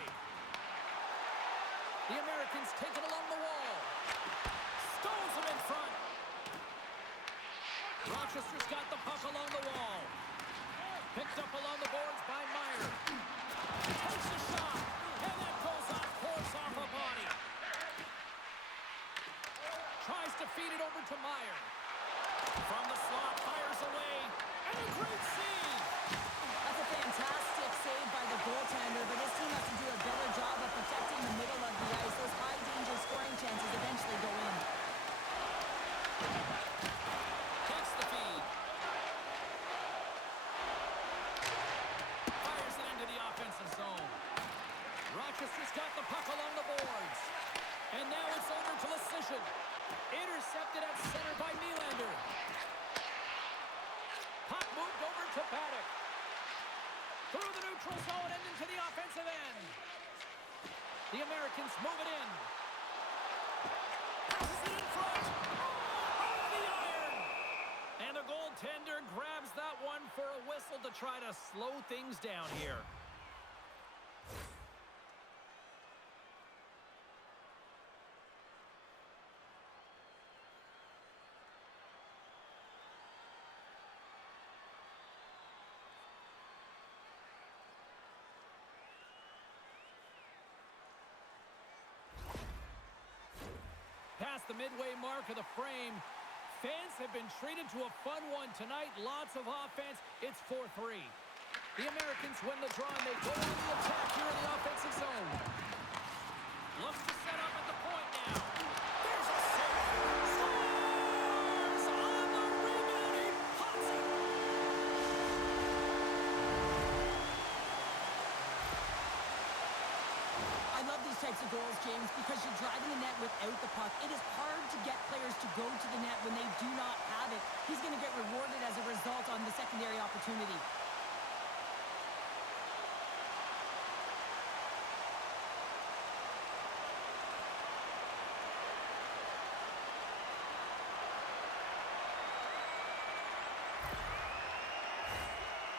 The Americans take it along the wall. Stones him in front. Rochester's got the puck along the wall. Picked up along the boards by Meyer. Takes a shot. And that goes off course off a body. Tries to feed it over to Meyer. From the slot, fires away. And a great save. That's a fantastic save by the goaltender, but this team has to do a better job of protecting the middle of the ice. Those high-danger scoring chances eventually go in. Takes the feed. Fires it into the offensive zone. Rochester's got the puck along the boards. And now it's over to Lecision. Intercepted at center by Nylander. Puck moved over to Paddock. Through the neutral zone and into the offensive end. The Americans move it in. Passes it in front. Off the iron. And the goaltender grabs that one for a whistle to try to slow things down here. Past the midway mark of the frame, fans have been treated to a fun one tonight. Lots of offense. It's 4-3. The Americans win the draw, and they go on the attack here in the offensive zone. Looks to set up at the point now. There's a save. Scores on the rebound. He pots it. those types of goals, James, because you're driving the net without the puck. It is hard to get players to go to the net when they do not have it. He's going to get rewarded as a result on the secondary opportunity.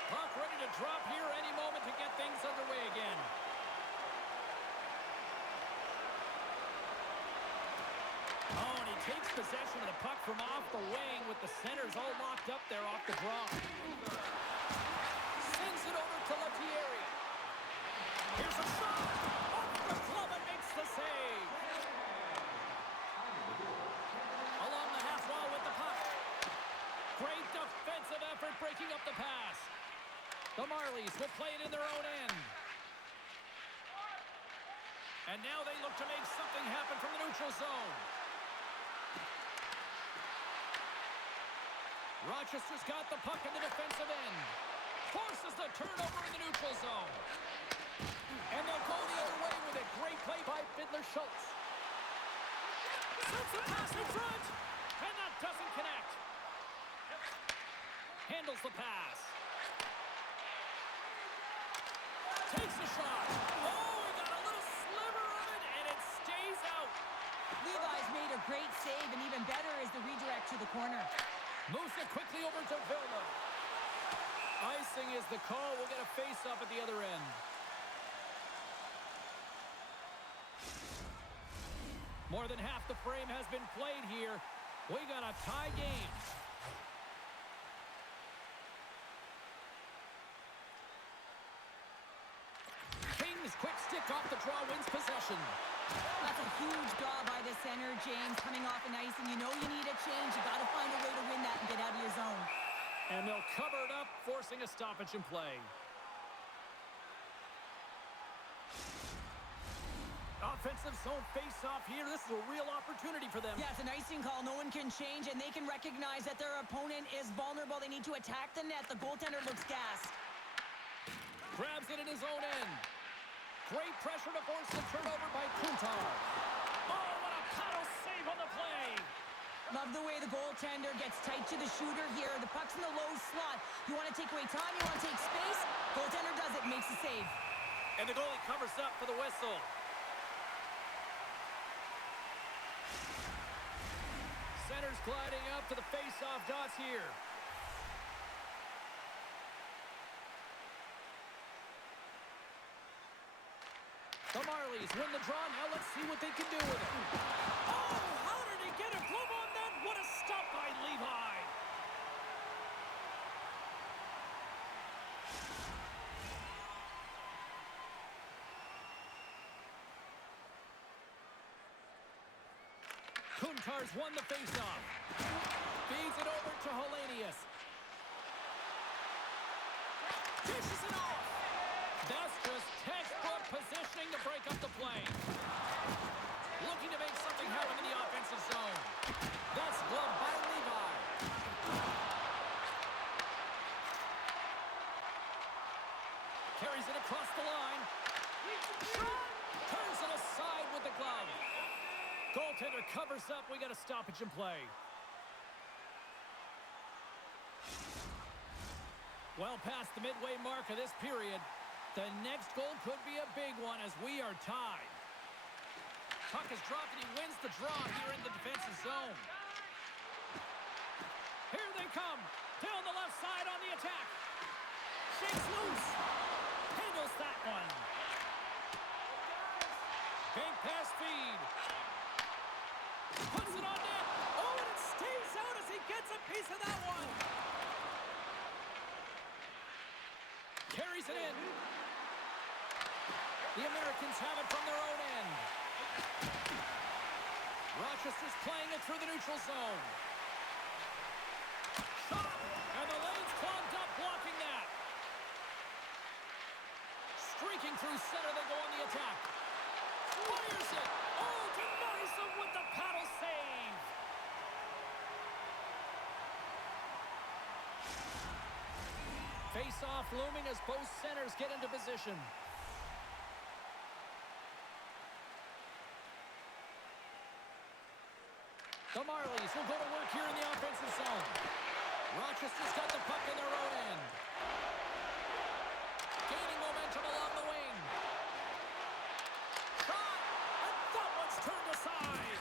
Puck ready to drop here any moment to get things underway again. Oh, and he takes possession of the puck from off the wing with the centers all locked up there off the draw. Sends it over to Lettieri. Here's a shot. Off the glove and makes the save. Along the half wall with the puck. Great defensive effort breaking up the pass. The Marlies will play it in their own end. And now they look to make something happen from the neutral zone. Rochester's got the puck in the defensive end. Forces the turnover in the neutral zone. And they'll go the other way with it. Great play by Fiedler-Schultz. Sends a pass in front. And that doesn't connect. Handles the pass. Takes a shot. Oh, he got a little sliver of it, and it stays out. Levi's made a great save, and even better is the redirect to the corner. Moves it quickly over to Vilma. Icing is the call. We'll get a face-off at the other end. More than half the frame has been played here. We got a tie game. King's quick stick off the draw wins possession. That's a huge draw by the center, James, coming off an ice, and you know you need a change. You got to find a way to win that and get out of your zone. And they'll cover it up, forcing a stoppage in play. Offensive zone face-off here. This is a real opportunity for them. Yeah, it's an icing call. No one can change, and they can recognize that their opponent is vulnerable. They need to attack the net. The goaltender looks gassed. Grabs it in his own end. Great pressure to force the turnover by Kuntar. Oh, what a paddle save on the play. Love the way the goaltender gets tight to the shooter here. The puck's in the low slot. You want to take away time, you want to take space. Goaltender does it, makes the save. And the goalie covers up for the whistle. Center's gliding up to the face-off dots here. The Marlies win the draw. Now let's see what they can do with it. Oh, how did he get a glove on that? What a stop by Levi. Kuntar's won the faceoff. Feeds it over to Hellenius. Dishes it off. That's just textbook positioning to break up the play. Looking to make something happen in the offensive zone. That's gloved by Levi. Carries it across the line. Turns it aside with the glove. Goaltender covers up. We got a stoppage in play. Well past the midway mark of this period. The next goal could be a big one as we are tied. Puck is dropped and he wins the draw here in the defensive zone. Here they come. Down the left side on the attack. Shakes loose. Handles that one. Big pass feed. Puts it on net. Oh, and it stays out as he gets a piece of that one. Carries it in. The Americans have it from their own end. Rochester's playing it through the neutral zone. Shot! And the lane's clogged up, blocking that. Streaking through center, they go on the attack. Fires it! Oh, denies him with the paddle save! Face-off looming as both centers get into position. will go to work here in the offensive zone. Rochester's got the puck in their own end. Gaining momentum along the wing. Shot! And that one's turned aside.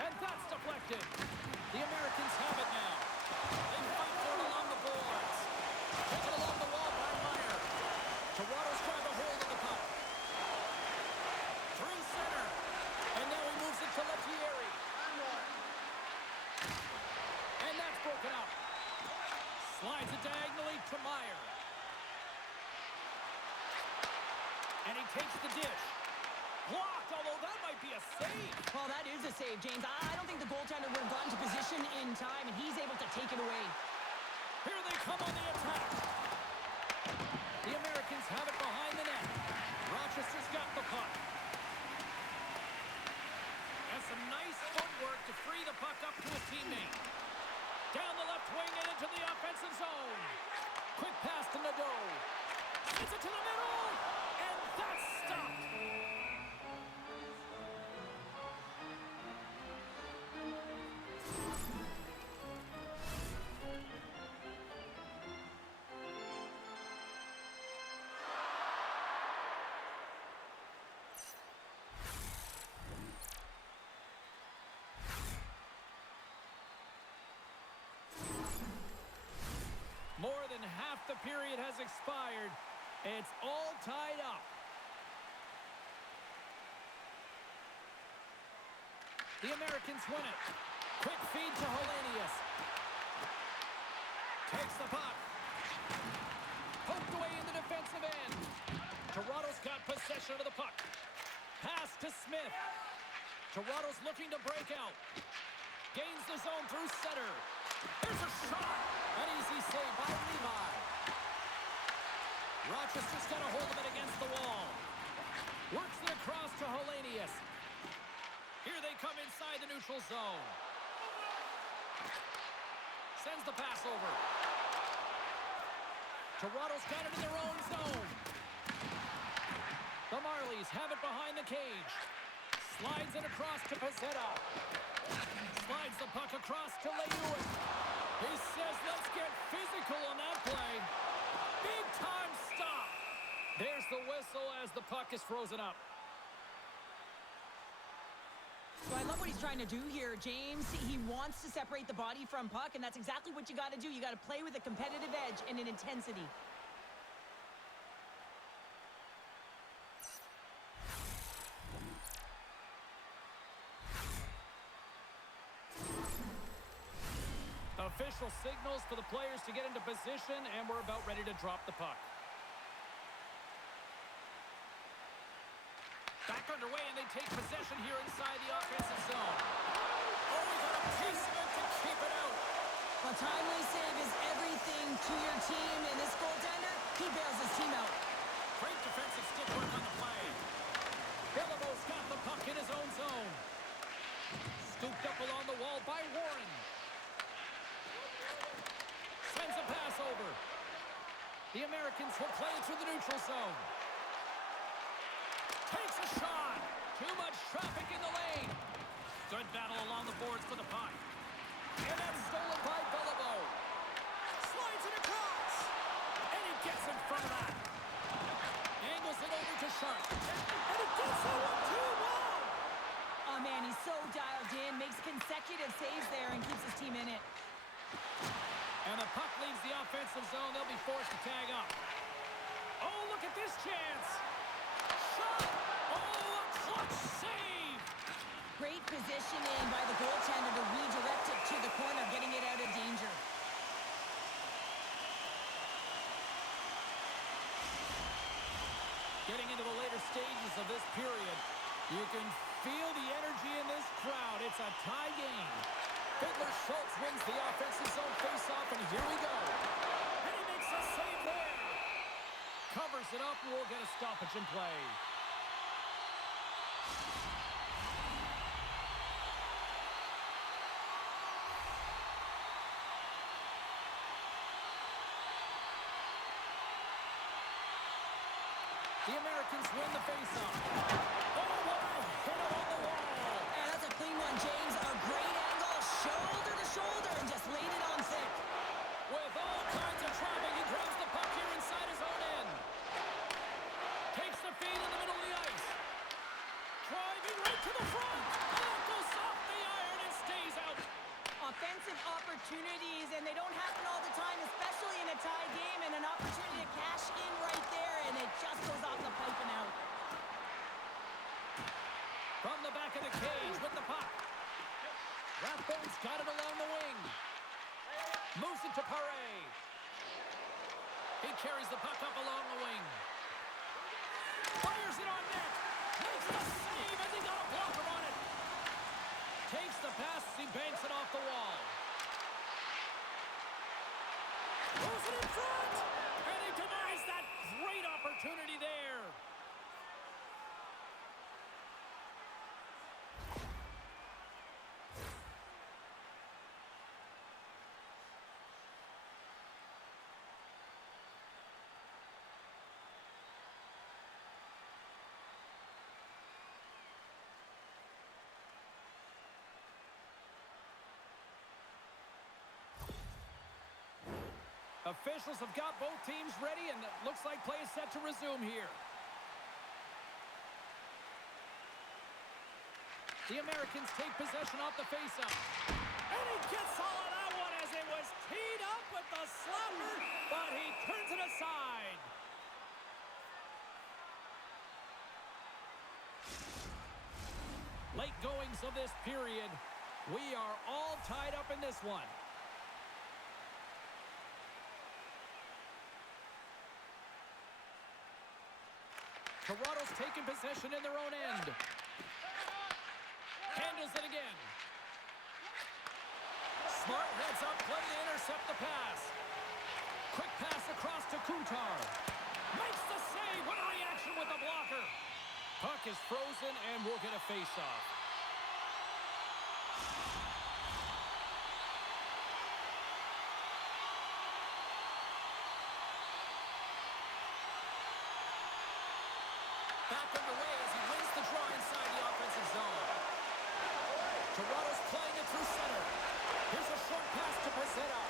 And that's deflected. The Americans have it now. They fight for it along the boards. Taken along the wall by Meyer. Toronto's trying to hold of the puck. Through center. And now he moves it to Lettieri. And that's broken up. Slides it diagonally to Meyer. And he takes the dish. Blocked, although that might be a save. Well, that is a save, James. I don't think the goaltender would have gotten to position in time, and he's able to take it away. Here they come on the attack. The Americans have it behind the net. Rochester's got the puck. And some nice footwork to free the puck up to his teammate. Down the left wing and into the offensive zone. Quick pass to Nadeau. Sends it to the middle. And that's stopped. More than half the period has expired. It's all tied up. The Americans win it. Quick feed to Hellenius. Takes the puck. Poked away in the defensive end. Toronto's got possession of the puck. Pass to Smith. Toronto's looking to break out. Gains the zone through center. There's a shot. An easy save by Levi. Rochester's got a hold of it against the wall. Works it across to Hellenius. Here they come inside the neutral zone. Sends the pass over. Toronto's got it in their own zone. The Marlies have it behind the cage. Slides it across to Pezzetta. Slides the puck across to Leyuis. He says, let's get physical on that play. Big time stop. There's the whistle as the puck is frozen up. So I love what he's trying to do here, James. He wants to separate the body from puck, and that's exactly what you got to do. You got to play with a competitive edge and an intensity. Official signals for the players to get into position, and we're about ready to drop the puck. Back underway, and they take possession here inside the offensive zone. Oh, we got a piece of it to keep it out. A timely save is everything to your team, and this goaltender, he bails his team out. Great defensive stick work on the play. Bilbo's got the puck in his own zone. Scooped up along the wall by Warren. Sends a pass over. The Americans will play it through the neutral zone. Takes a shot. Too much traffic in the lane. Good battle along the boards for the puck. And that's stolen by Bilbo. Slides it across. And he gets in front of that. Angles it over to Sharp. And he gets it with 2-1. Oh, man, he's so dialed in. Makes consecutive saves there and keeps his team in it. And the puck leaves the offensive zone. They'll be forced to tag up. Oh, look at this chance. Shot. Oh, a clutch save. Great positioning by the goaltender to redirect it to the corner, getting it out of danger. Getting into the later stages of this period, you can feel the energy in this crowd. It's a tie game. Fiddler Schultz wins the offensive zone faceoff, and here we go. And he makes a save there. Covers it up, and we'll get a stoppage in play. The Americans win the faceoff. Oh, what a hit on the wall. And that's a clean one, James. A great angle. Shoulder to shoulder and just laid it on thick. With all kinds of traffic, he grabs the puck here inside his own end. Takes the feed in the middle of the ice. Driving right to the front. Oh, goes off the iron and stays out. Offensive opportunities, and they don't happen all the time, especially in a tie game, and an opportunity to cash in right there, and it just goes off the pipe and out. From the back of the cage with the puck. Rathbone's got it along the wing. Moves it to Paré. He carries the puck up along the wing. Fires it on net. Makes the save as he got a blocker on it. Takes the pass as he banks it off the wall. Moves it in front. And he denies that great opportunity there. Officials have got both teams ready, and it looks like play is set to resume here. The Americans take possession off the faceoff. And he gets all of that one as it was teed up with the slapper, but he turns it aside. Late goings of this period. We are all tied up in this one. Toronto's taking possession in their own end. Handles it again. Smart heads up play to intercept the pass. Quick pass across to Kuntar. Makes the save. What a reaction with the blocker. Puck is frozen and we'll get a face-off. Back underway as he wins the draw inside the offensive zone. Toronto's playing it through center. Here's a short pass to Pezzetta.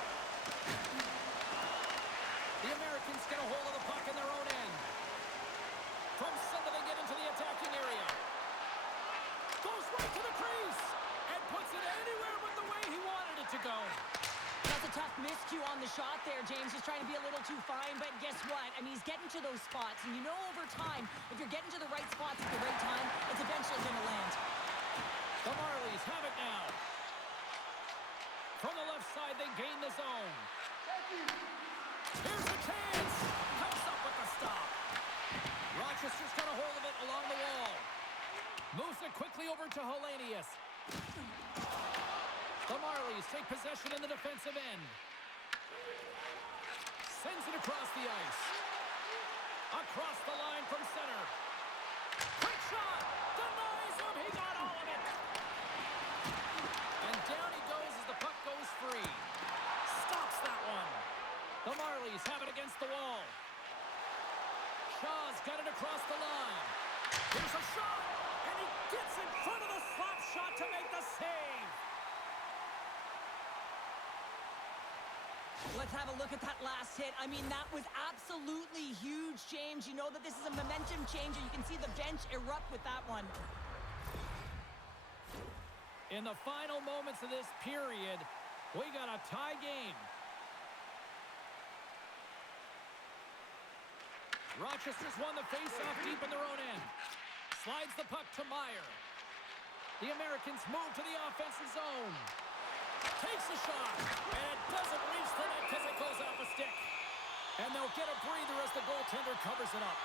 The Americans get a hold of the puck in their own end. From center they get into the attacking area. Goes right to the crease and puts it anywhere but the way he wanted it to go. That's a tough miscue on the shot there, James. He's trying to be a little too fine, but guess what? I mean, he's getting to those spots, and you know over time, if you're getting to the right spots at the right time, it's eventually going to land. The Marlies have it now. From the left side, they gain the zone. Here's a chance. Comes up with the stop. Rochester's got a hold of it along the wall. Moves it quickly over to Hellenius. The Marlies take possession in the defensive end. Sends it across the ice. Across the line from center. Quick shot. Denies him. He got all of it. And down he goes as the puck goes free. Stops that one. The Marlies have it against the wall. Shaw's got it across the line. Here's a shot. And he gets in front of the slap shot to make the save. Let's have a look at that last hit. I mean, that was absolutely huge, James. You know that this is a momentum changer. You can see the bench erupt with that one. In the final moments of this period, we got a tie game. Rochester's won the faceoff deep in their own end. Slides the puck to Meyer. The Americans move to the offensive zone. Takes a shot, and it doesn't reach the net because it goes off a stick. And they'll get a breather as the goaltender covers it up.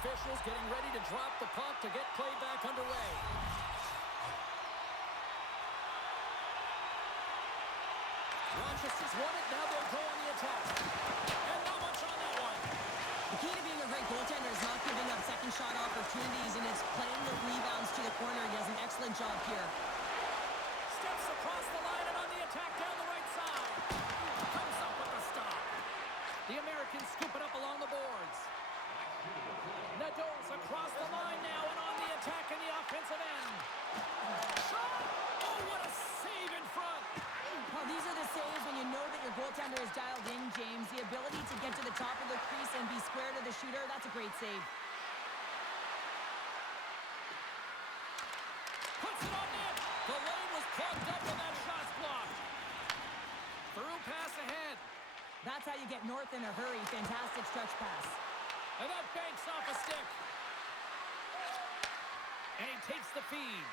Officials getting ready to drop the puck to get play back underway. Rochester's won it, now they'll go on the attack. And not much on that one. The key to being a great goaltender is not giving up second shot opportunities, and it's playing the rebounds to the corner. He does an excellent job here. Steps across the line and on the attack down the right side. Comes up with a stop. The Americans scoop it up along the boards. Nadeau's across the line now and on the attack in the offensive end. goaltender is dialed in, James. The ability to get to the top of the crease and be square to the shooter, that's a great save. Puts it on net. The lane was plugged up and that shot's blocked. Through pass ahead. That's how you get north in a hurry. Fantastic stretch pass. And that banks off a stick. And he takes the feed.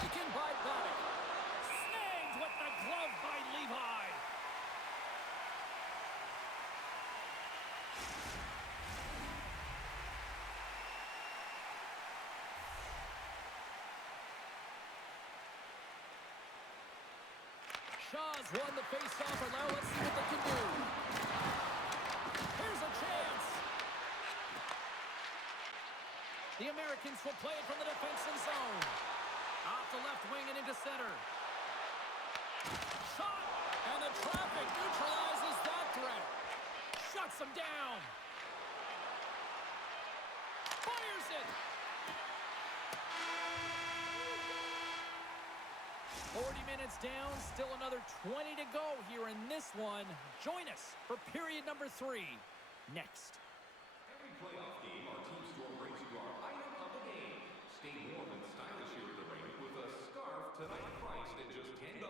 Taken by Bobbitt. Snagged with the glove by Levi. Shaw's won the face-off, and now let's see what they can do. Here's a chance. The Americans will play it from the defensive zone. Off the left wing and into center. Shot, and the traffic neutralizes that threat. Shuts him down. Fires it. 40 minutes down, still another 20 to go here in this one. Join us for period number 3 next. Every playoff game, our team store brings you our item of the game. Stay warm and stylish here at the rink with a scarf tonight priced at just $10.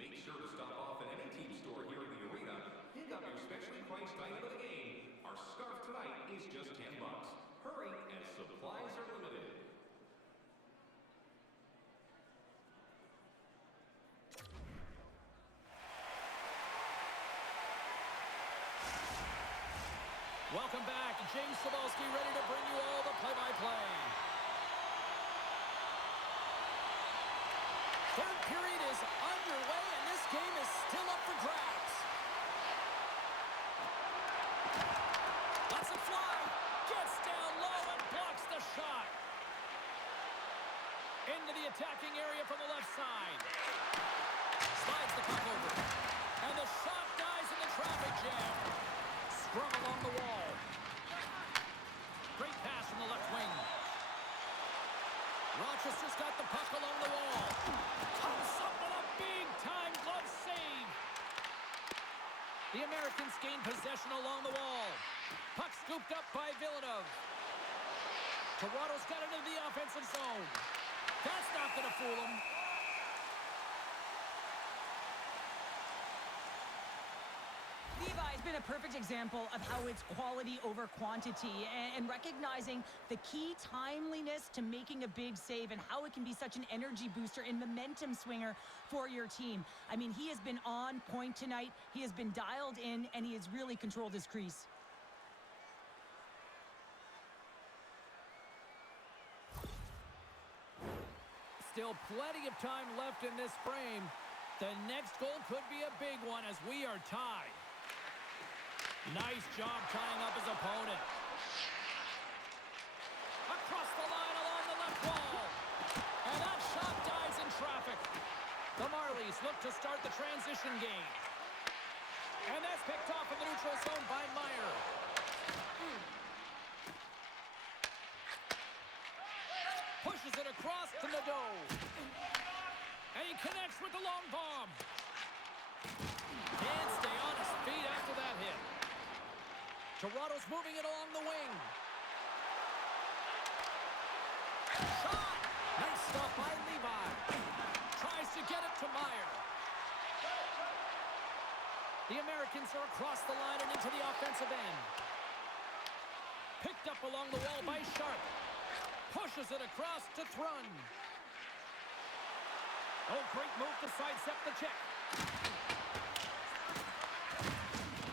Make sure to stop off at any team store here in the arena. Pick up your specially priced item of the game. Our scarf tonight is just $10. Hurry, as supplies are limited. Welcome back. James Cebulski ready to bring you all the play-by-play. Third period is underway, and this game is still up for grabs. Lets it fly. Gets down low and blocks the shot. Into the attacking area from the left side. Slides the puck over. And the shot dies in the traffic jam. Sprung along the wall. Great pass from the left wing. Rochester's got the puck along the wall. Comes up with a big-time glove save. The Americans gain possession along the wall. Puck scooped up by Villeneuve. Toronto's got it into the offensive zone. That's not going to fool him. Levi's been a perfect example of how it's quality over quantity and recognizing the key timeliness to making a big save and how it can be such an energy booster and momentum swinger for your team. I mean, he has been on point tonight. He has been dialed in, and he has really controlled his crease. Still plenty of time left in this frame. The next goal could be a big one as we are tied. Nice job tying up his opponent. Across the line along the left wall. And that shot dies in traffic. The Marlies look to start the transition game. And that's picked off in the neutral zone by Meyer. Pushes it across to Nadeau. And he connects with the long bomb. Can't stay on his feet after that hit. Toronto's moving it along the wing. Shot! Nice stuff by Levi. Tries to get it to Meyer. The Americans are across the line and into the offensive end. Picked up along the wall by Sharp. Pushes it across to Thrun. Oh, great move to sidestep the check.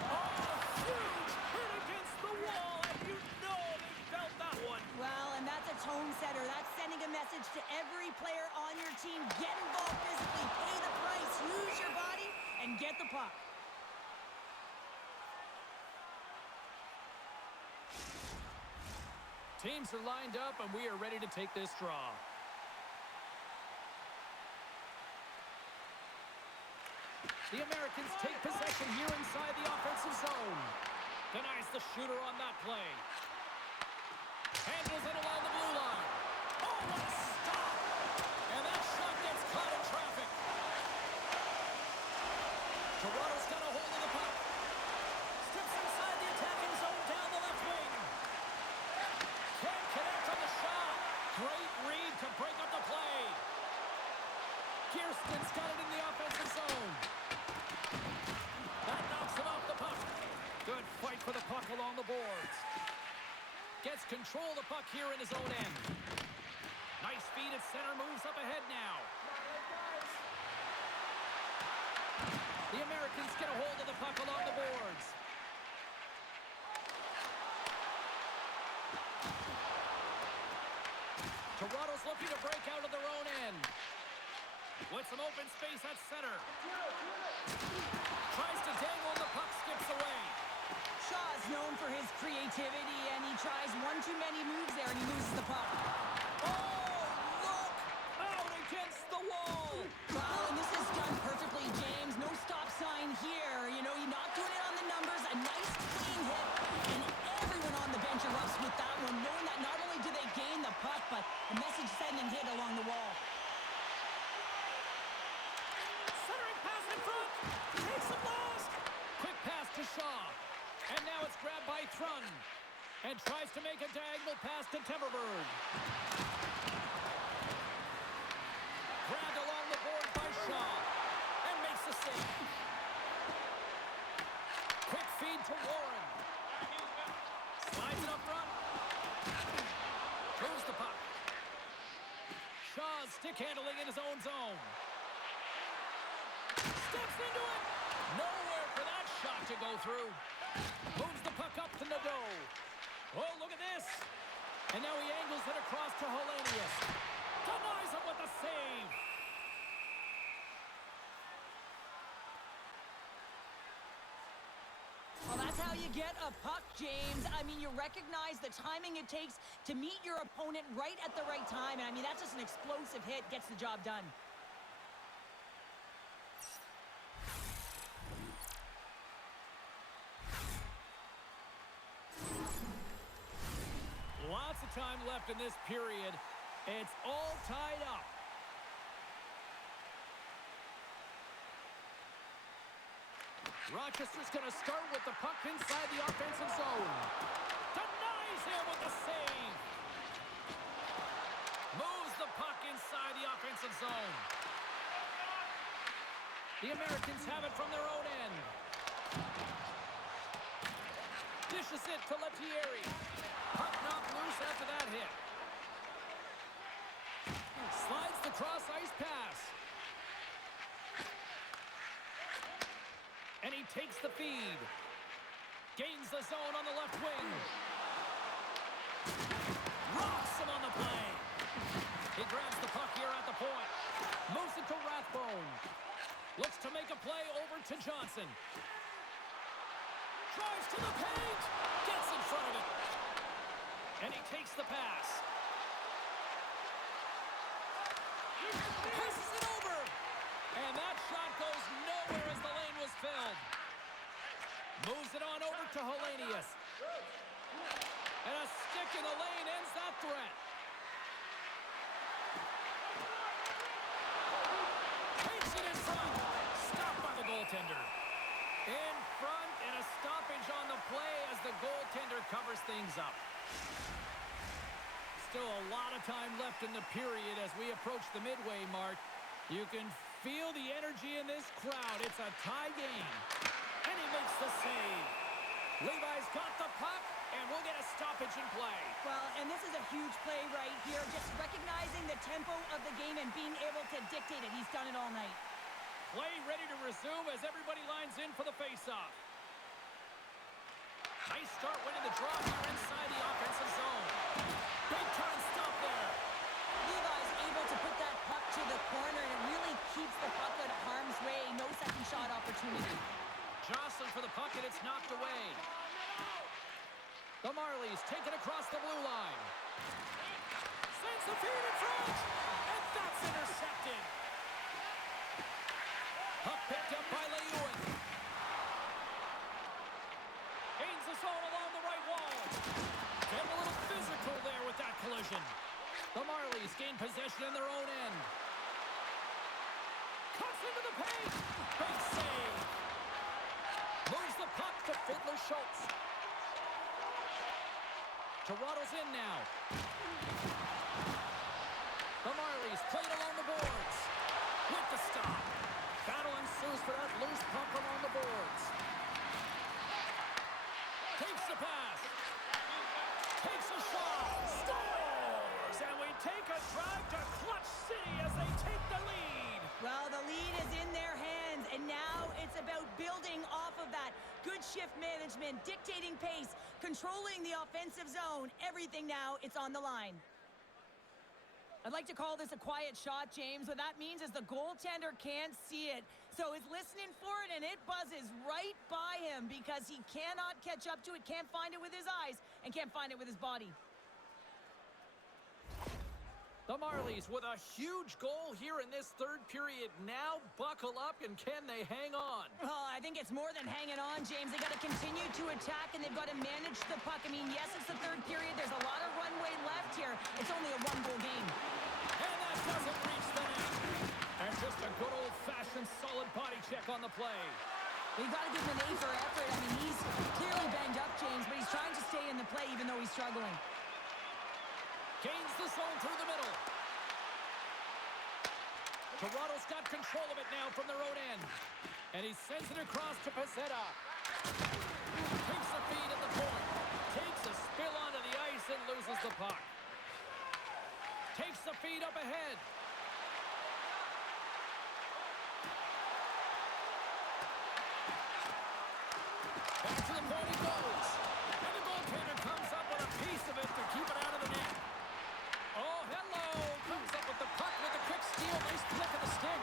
Oh, huge hit against the wall, and you know they felt that one. Well, and that's a tone setter. That's sending a message to every player on your team. Get involved physically, pay the price, use your body, and get the puck. Teams are lined up, and we are ready to take this draw. The Americans take possession here inside the offensive zone. Denies the shooter on that play. Handles it along the blue line. Oh, what a stop! And that shot gets caught in traffic. Toronto's got a hold of the puck. Steps inside the attacking zone down the left wing. Can't connect on the shot. Great read to break up the play. Kirsten's got it in the offensive zone. That knocks him off the puck. Good fight for the puck along the boards. Gets control of the puck here in his own end. Nice feed at center, moves up ahead now. The Americans get a hold of the puck along the boards. Toronto's looking to break out of their own end. With some open space at center. Tries to dangle, the puck skips away. Shaw's known for his creativity, and he tries one too many moves there, and he loses the puck. Oh, look! Out against the wall! Well, and this is done perfectly, James. No stop sign here. You know, you're not doing it on the numbers. A nice, clean hit, and everyone on the bench erupts with that one, knowing that not only do they gain the puck, but a message-sending hit along the wall. Centering pass in front! Takes it last! Quick pass to Shaw. And now it's grabbed by Thrun. And tries to make a diagonal pass to Timberberg. Grabbed along the board by Shaw. And makes the save. Quick feed to Warren. Slides it up front. Moves the puck. Shaw's stick handling in his own zone. Steps into it. Nowhere for that shot to go through. Moves the puck up to Nadeau. Oh, look at this. And now he angles it across to Hellenius. Denies him with the save. Well, that's how you get a puck, James. I mean, you recognize the timing it takes to meet your opponent right at the right time. And I mean, that's just an explosive hit. Gets the job done. Lots of time left in this period. It's all tied up. Rochester's going to start with the puck inside the offensive zone. Denies him with the save. Moves the puck inside the offensive zone. The Americans have it from their own end. Dishes it to Lettieri. Puck knocked loose after that hit. Slides the cross-ice pass. And he takes the feed. Gains the zone on the left wing. Rocks him on the play. He grabs the puck here at the point. Moves it to Rathbone. Looks to make a play over to Johnson. Drives to the paint. Gets in front of it. And he takes the pass. Passes it over. And that shot goes nowhere as the lane was filled. Moves it on over to Hellenius. And a stick in the lane ends that threat. Takes it in front. Stopped by the goaltender. In front, and a stoppage on the play as the goaltender covers things up. Still a lot of time left in the period as we approach the midway mark. You can feel the energy in this crowd. It's a tie game. And he makes the save. Levi's got the puck, and we'll get a stoppage in play. Well, and this is a huge play right here. Just recognizing the tempo of the game and being able to dictate it. He's done it all night. Play ready to resume as everybody lines in for the faceoff. Nice start winning the draw here inside the offensive zone. Big time stop there. Levi's able to put that puck to the corner, and it really keeps the puck out of harm's way. No second shot opportunity. Jostling for the puck, and it's knocked away. The Marlies take it across the blue line. Sends the feed in front, and that's intercepted. Puck picked up by Leeuwen. Gains the zone along the right wall. Getting a little physical there with that collision. The Marlies gain possession in their own end. Cuts into the paint. Big save. Toronto's in now. The Marlies played along the boards. With the stop. Battle ensues for that loose puck along the boards. Takes the pass. Takes a shot. Scores! And we take a drive to Clutch City as they take the lead. Well, the lead is in their hands, and now it's about building off of that. Good shift management, dictating pace, controlling the offensive zone. Everything now, it's on the line. I'd like to call this a quiet shot, James. What that means is the goaltender can't see it. So he's listening for it, and it buzzes right by him because he cannot catch up to it, can't find it with his eyes, and can't find it with his body. The Marlies with a huge goal here in this third period. Now buckle up, and can they hang on? Oh, I think it's more than hanging on, James. They've got to continue to attack, and they've got to manage the puck. I mean, yes, it's the third period. There's a lot of runway left here. It's only a one-goal game. And that doesn't reach the net. And just a good old-fashioned solid body check on the play. We've got to give him an A for effort. I mean, he's clearly banged up, James, but he's trying to stay in the play even though he's struggling. Gains the zone through the middle. Toronto's got control of it now from their own end. And he sends it across to Pezzetta. Takes the feed at the point. Takes a spill onto the ice and loses the puck. Takes the feed up ahead. Back to the point he goes. And the goaltender comes up with a piece of it to keep it out of the net. Oh, hello. Comes up with the puck with a quick steal. Nice flick of the stick.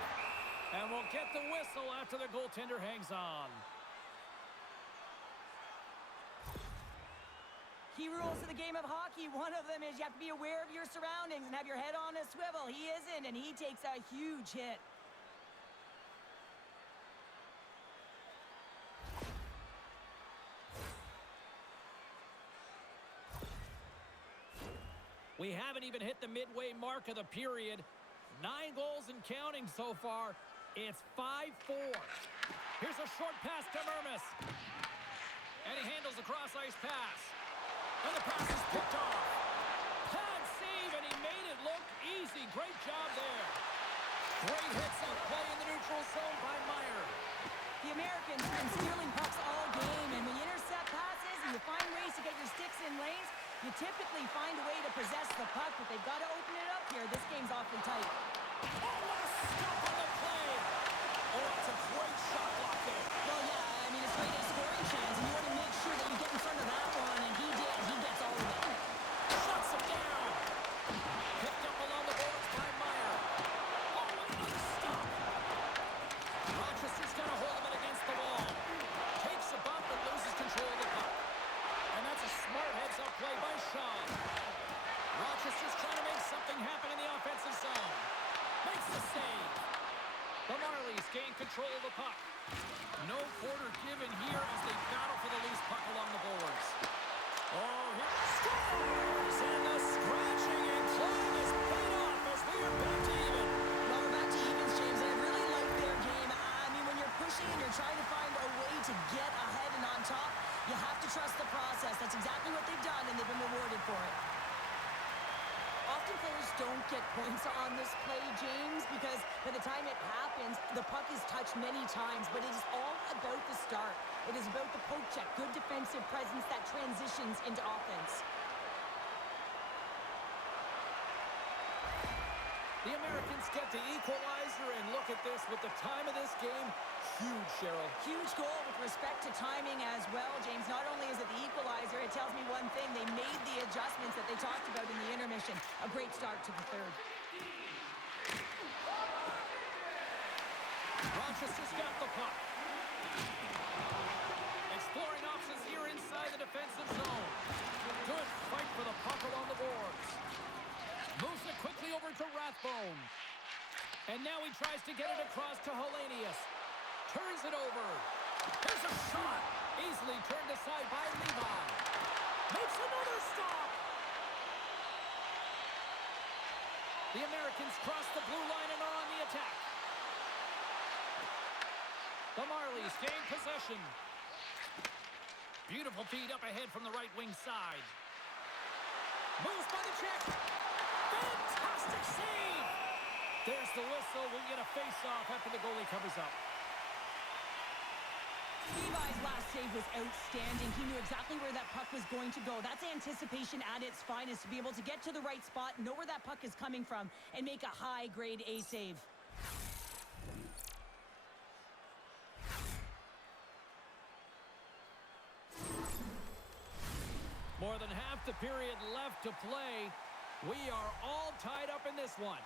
And we'll get the whistle after the goaltender hangs on. Key rules of the game of hockey. One of them is you have to be aware of your surroundings and have your head on a swivel. He isn't, and he takes a huge hit. We haven't even hit the midway mark of the period. 9 goals and counting so far. It's 5-4. Here's a short pass to Mermis. And he handles the cross-ice pass. And the pass is picked off. Pad save, and he made it look easy. Great job there. Great hits on play in the neutral zone by Meyer. The Americans have been stealing pucks all game, and when you intercept passes and you find ways to get your sticks in lanes, you typically find a way to possess the puck, but they've got to open it up here. This game's awfully tight. Oh, what a stop on the play. Oh, that's a great shot block there. Well, yeah, I mean, it's right, a scoring chance, and you want to make sure that you get in front of that one, and he did. He gets all of it. Shuts him down. Picked up along the boards by Meyer. Oh, another stop. Rochester's got a hold of it against the wall. Takes a bump and loses control of the puck. And that's a smart heads-up play by Shaw. Rochester's trying to make something happen in the offensive zone. Makes the save. The Marlies gain control of the puck. No quarter given here as they battle for the loose puck along the boards. Oh, here scores! And the scratching and clawing is paid off as we are back to even. Well, we're back to evens, James, and I really like their game. I mean, when you're pushing and you're trying to find a way to get ahead and on top, you have to trust the process. That's exactly what they've done, and they've been rewarded for it. Often players don't get points on this play, James, because by the time it happens, the puck is touched many times, but it is all about the start. It is about the poke check, good defensive presence that transitions into offense. The Americans get the equalizer, and look at this with the time of this game. Huge, Cheryl. Huge goal with respect to timing as well, James. Not only is it the equalizer, it tells me one thing. They made the adjustments that they talked about in the intermission. A great start to the third. Rochester's got the puck. Exploring options here inside the defensive zone. Good fight for the puck along the boards. Moves it quickly over to Rathbone. And now he tries to get it across to Hellenius. Turns it over. There's a shot. Easily turned aside by Levi. Makes another stop. The Americans cross the blue line and are on the attack. The Marlies gain possession. Beautiful feed up ahead from the right wing side. Moves by the check. Fantastic save. There's the whistle. We'll get a face-off after the goalie covers up. Levi's last save was outstanding. He knew exactly where that puck was going to go. That's anticipation at its finest, to be able to get to the right spot, know where that puck is coming from, and make a high-grade A save. More than half the period left to play. We are all tied up in this one.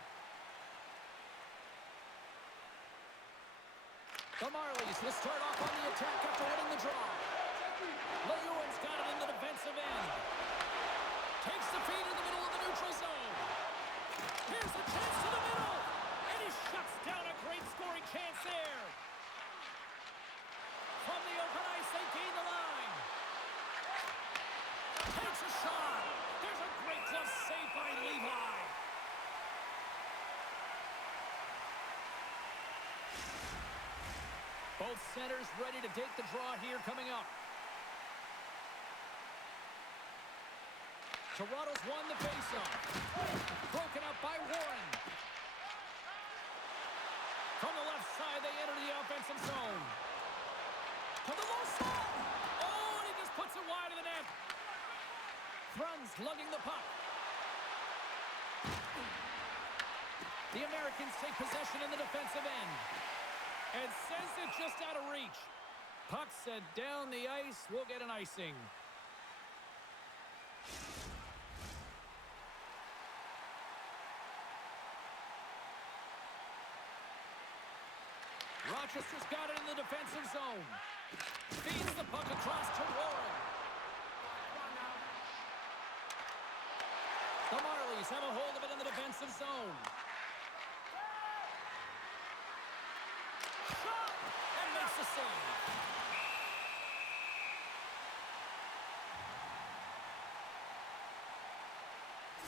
The Marlies will start off on the attack after winning the draw. Lewin's got it in the defensive end. Takes the feed in the middle of the neutral zone. Here's a chance to the middle. And he shuts down a great scoring chance there. From the open ice, they gain the line. Takes a shot. There's a great glove save by Levi. Both centers ready to take the draw here coming up. Toronto's won the faceoff. Broken up by Warren. From the left side, they enter the offensive zone. To the low slot. Oh, and he just puts it wide of the net. Bruns lugging the puck. The Americans take possession in the defensive end. And sends it just out of reach. Puck sent down the ice. We'll get an icing. Rochester's got it in the defensive zone. Feeds the puck across to Warren. The Marlies have a hold of it in the defensive zone. Shot! And makes the save.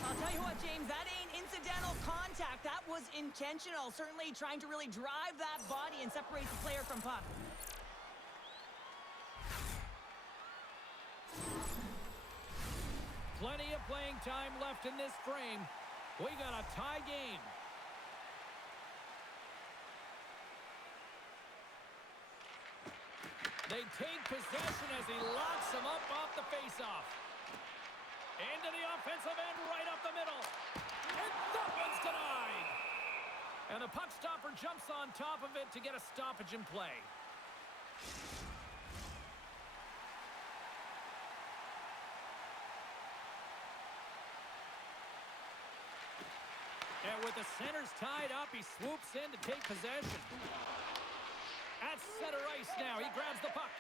I'll tell you what, James, that ain't incidental contact. That was intentional. Certainly trying to really drive that body and separate the player from puck. Plenty of playing time left in this frame. We got a tie game. They take possession as he locks him up off the faceoff. Into the offensive end, right up the middle. And that one's denied. And the puck stopper jumps on top of it to get a stoppage in play. And with the centers tied up, he swoops in to take possession. At center ice now, he grabs the puck.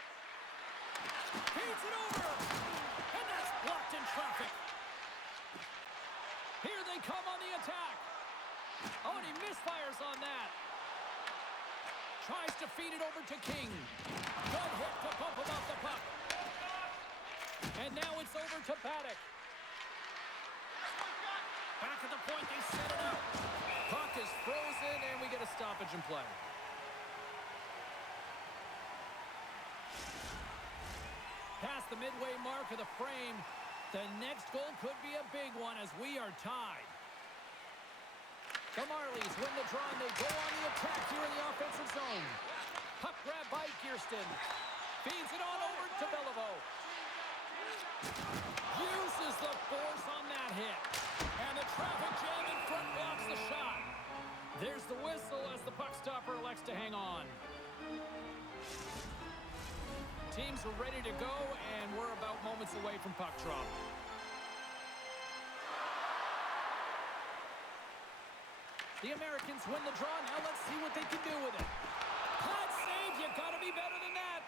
Feeds it over. And that's blocked in traffic. Here they come on the attack. Oh, and he misfires on that. Tries to feed it over to King. Good hit to bump him off the puck. And now it's over to Paddock. Back at the point, they set it up. Puck is frozen, and we get a stoppage in play. Past the midway mark of the frame, the next goal could be a big one as we are tied. The Marlies win the draw, and they go on the attack here in the offensive zone. Puck grab by Kirsten. Feeds it on over to Beliveau. Uses the force on that hit. And the traffic jam in front blocks the shot. There's the whistle as the puck stopper elects to hang on. Teams are ready to go, and we're about moments away from puck drop. The Americans win the draw. Now let's see what they can do with it. Hot save. You got to be better than that.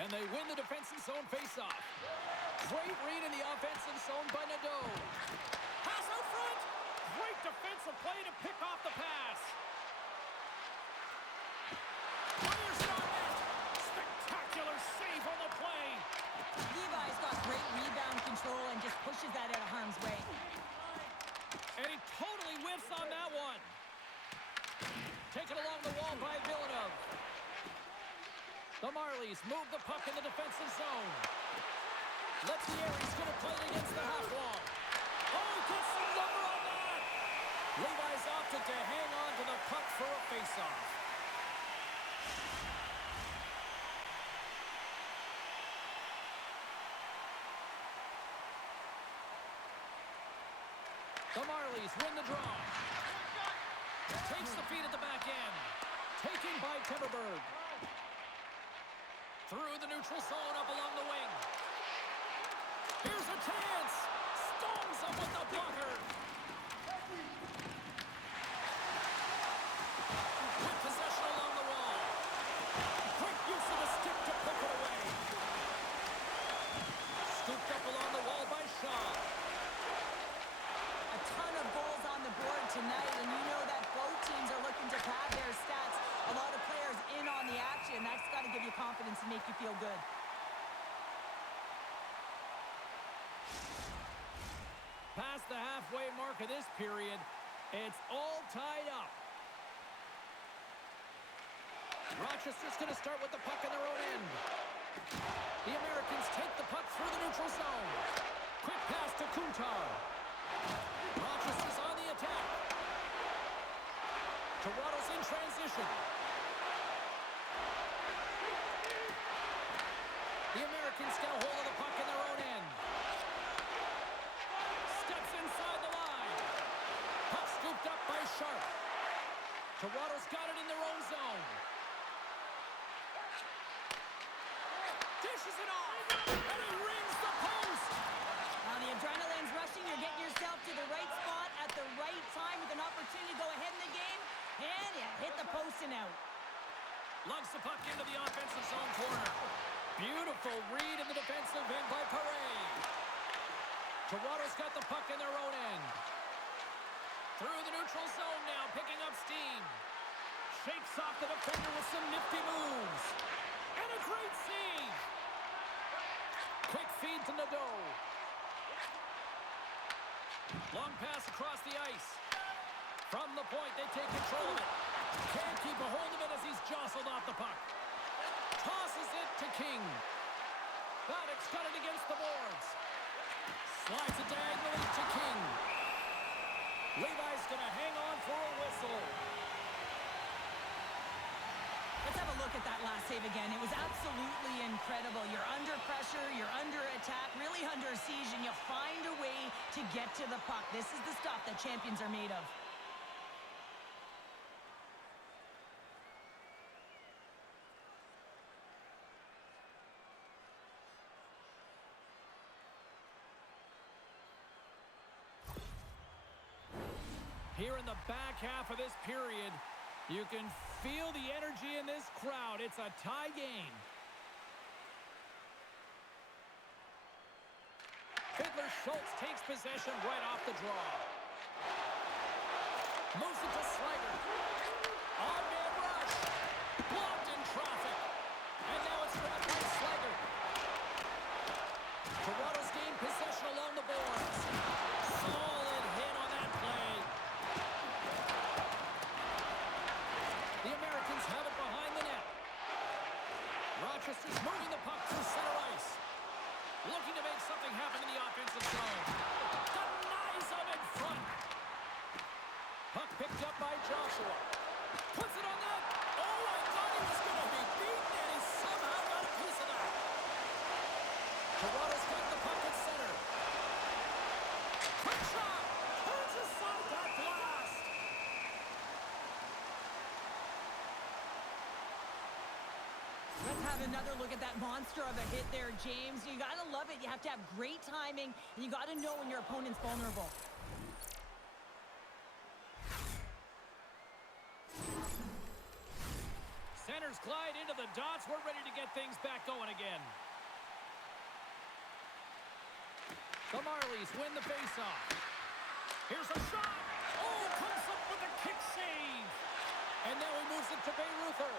And they win the defensive zone faceoff. Great read in the offensive zone by Nadeau. Pass out front. Great defensive play to pick off the pass. Fires it on net. Spectacular save on the play. Levi's got great rebound control and just pushes that out of harm's way. The Marlies move the puck in the defensive zone. Lettieri's going to play it against the half wall. Oh, gets the number on that! Levi's opted to hang on to the puck for a faceoff. The Marlies win the draw. Takes the feed at the back end. Taken by Timberberg. Through the neutral zone up along the wing. Here's a chance. Stones up with the blocker. With possession along the wall. Quick use of the stick to poke it away. Scooped up along the wall by Shaw. A ton of goals on the board tonight, and you know that both teams are looking to pad their stats. A lot of players in on the action. That's got to give you confidence and make you feel good. Past the halfway mark of this period, it's all tied up. Rochester's going to start with the puck in their own end. The Americans take the puck through the neutral zone. Quick pass to Kuntar. Rochester's on the attack. Toronto's in transition. The Americans get a hold of the puck in their own end. Steps inside the line. Puck scooped up by Sharp. Toronto's got it in their own zone. Dishes it off. And he rings the post. Now the adrenaline's rushing. You're getting yourself to the right spot at the right time with an opportunity to go ahead in the game. And you hit the post and out. Lugs the puck into the offensive zone corner. Beautiful read in the defensive end by Paré. Toronto's got the puck in their own end. Through the neutral zone now, picking up steam. Shakes off the defender with some nifty moves. And a great save. Quick feed to Nadeau. Long pass across the ice. From the point, they take control of it. Can't keep a hold of it as he's jostled off the puck. Tosses it to King. Baddock's got it against the boards. Slides it diagonally to King. Levi's going to hang on for a whistle. Let's have a look at that last save again. It was absolutely incredible. You're under pressure, you're under attack, really under siege, and you find a way to get to the puck. This is the stuff that champions are made of. Here in the back half of this period, you can feel the energy in this crowd. It's a tie game. Fiddler Schultz takes possession right off the draw. Moves it to Slager. On-man rush. Blocked in traffic. And now it's grabbed by Slager. Toronto's gained possession along the boards. Solid hit on that play. The Americans have it behind the net. Rochester's moving the puck through center ice. Looking to make something happen in the offensive zone. Denies him in front. Puck picked up by Joshua. Puts it on net. Oh, I thought he was going to be beaten, and he somehow got a piece of that. Toronto's got the puck at center. Quick shot. Turns aside that blast. Let's have another look at that monster of a hit there, James. You got to love it. You have to have great timing, and you got to know when your opponent's vulnerable. Centers glide into the dots. We're ready to get things back going again. The Marlies win the faceoff. Here's a shot. Oh, comes up with a kick save. And now he moves it to Bayreuther.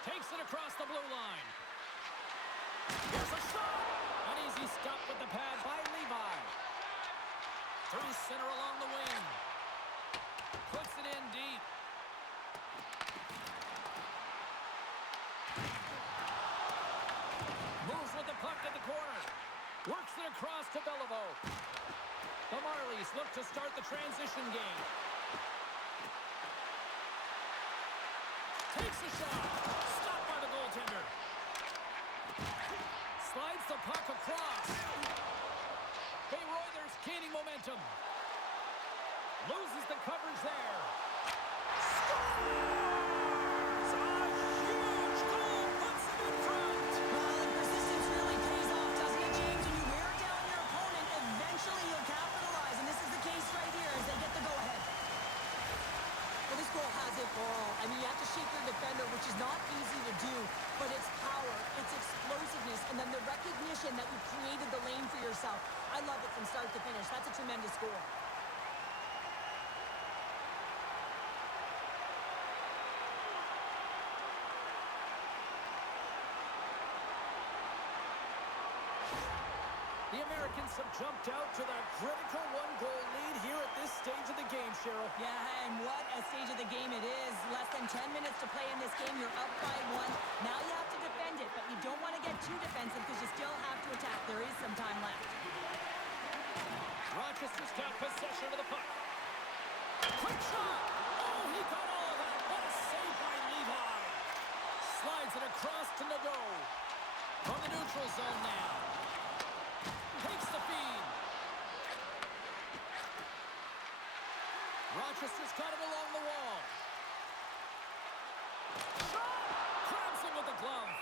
Takes it across the blue line. Here's a shot. An easy stop with the pad by Levi. Through center along the wing. Puts it in deep. to Beliveau. The Marlies look to start the transition game. Takes a shot. Stopped by the goaltender. Slides the puck across. Bayreuther's gaining momentum. Loses the coverage there. Scores! A huge goal puts them in front. Well, and persistence really pays off, doesn't it, James? When you wear down your opponent, eventually you'll capitalize, and this is the case right here as they get the go-ahead. Well, this goal has it all. I mean, you have to shake your defender, which is not easy to do, but it's power, it's explosiveness, and then the recognition that you created the lane for yourself. I love it from start to finish. That's a tremendous goal. The Americans have jumped out to the critical one-goal lead here at this stage of the game, Cheryl. Yeah, and what a stage of the game it is. Less than 10 minutes to play in this game. You're up by 1. Now you have to defend it, but you don't want to get too defensive because you still have to attack. There is some time left. Rochester's got possession of the puck. Quick shot! Oh, he got all of that. What a save by Levi. Slides it across to Nadeau. From the neutral zone now. Takes the feed. Rochester's got it along the wall. Shot! Grabs him with the glove.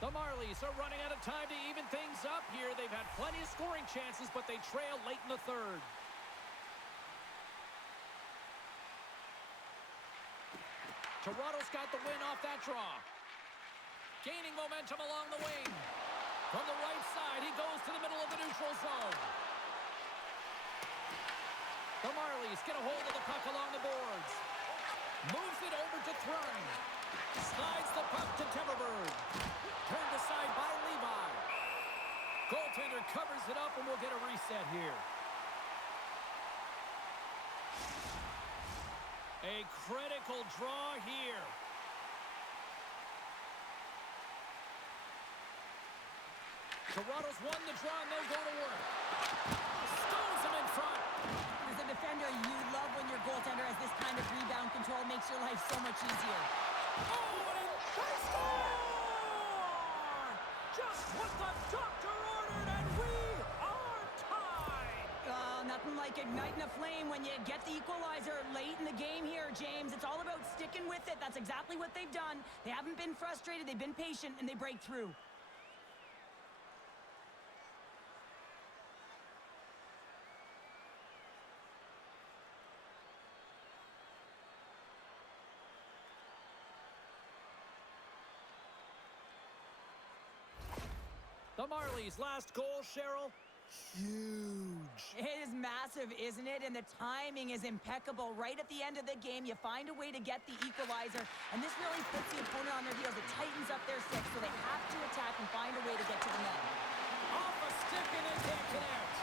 The Marlies are running out of time to even things up here. They've had plenty of scoring chances, but they trail late in the third. Toronto's got the win off that draw. Gaining momentum along the wing. From the right side, he goes to the middle of the neutral zone. The Marlies get a hold of the puck along the boards. Moves it over to Thrun. Slides the puck to Temmerberg. Turned aside by Levi. Goaltender covers it up, and we'll get a reset here. A critical draw here. Toronto's won the draw, and they'll go to work. Stones him in front. As a defender, you love when your goaltender has this kind of rebound control. Makes your life so much easier. Oh, and they score! Just what the doctor ordered, and we are tied! Nothing like igniting a flame when you get the equalizer late in the game here, James. It's all about sticking with it. That's exactly what they've done. They haven't been frustrated. They've been patient, and they break through. The Marlies' last goal, Cheryl, huge. It is massive, isn't it? And the timing is impeccable. Right at the end of the game, you find a way to get the equalizer, and this really puts the opponent on their heels. It tightens up their six, so they have to attack and find a way to get to the net. Off a stick, and they can't connect.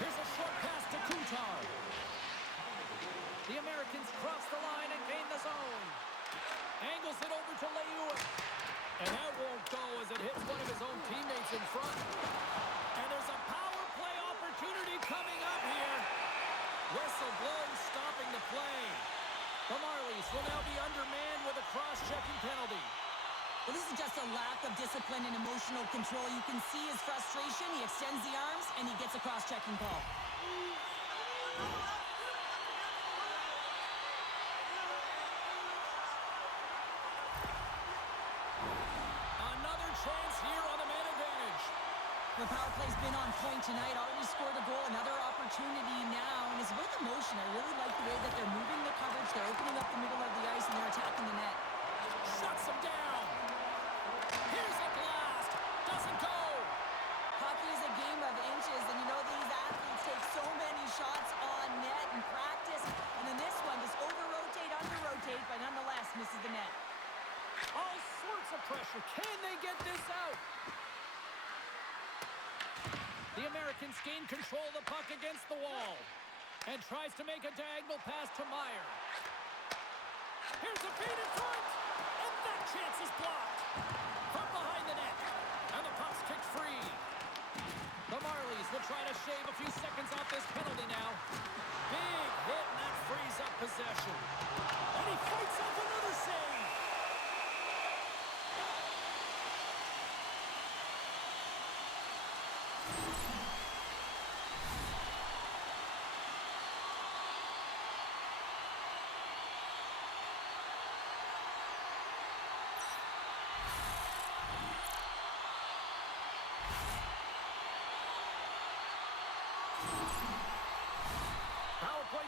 Here's a short pass to Kutar. The Americans cross the line and gain the zone. Angles it over to Leeuwen. And that won't go as it hits one of his own teammates in front. And there's a power play opportunity coming up here. Whistle blown, stopping the play. The Marlies will now be undermanned with a cross-checking penalty. Well, this is just a lack of discipline and emotional control. You can see his frustration. He extends the arms, and he gets a cross-checking call. Chance here on the man advantage. The power play's been on point tonight. Already scored a goal. Another opportunity now. And it's with emotion. I really like the way that they're moving the coverage. They're opening up the middle of the ice, and they're attacking the net. Shuts him down. Here's a blast. Doesn't go. Hockey is a game of inches, and you know these athletes take so many shots on net. the pressure. Can they get this out? The Americans gain control of the puck against the wall and tries to make a diagonal pass to Meyer. Here's a feed in front, and that chance is blocked from behind the net, and the puck's kicked free. The Marlies will try to shave a few seconds off this penalty now. Big hit, and that frees up possession. And he fights off another save.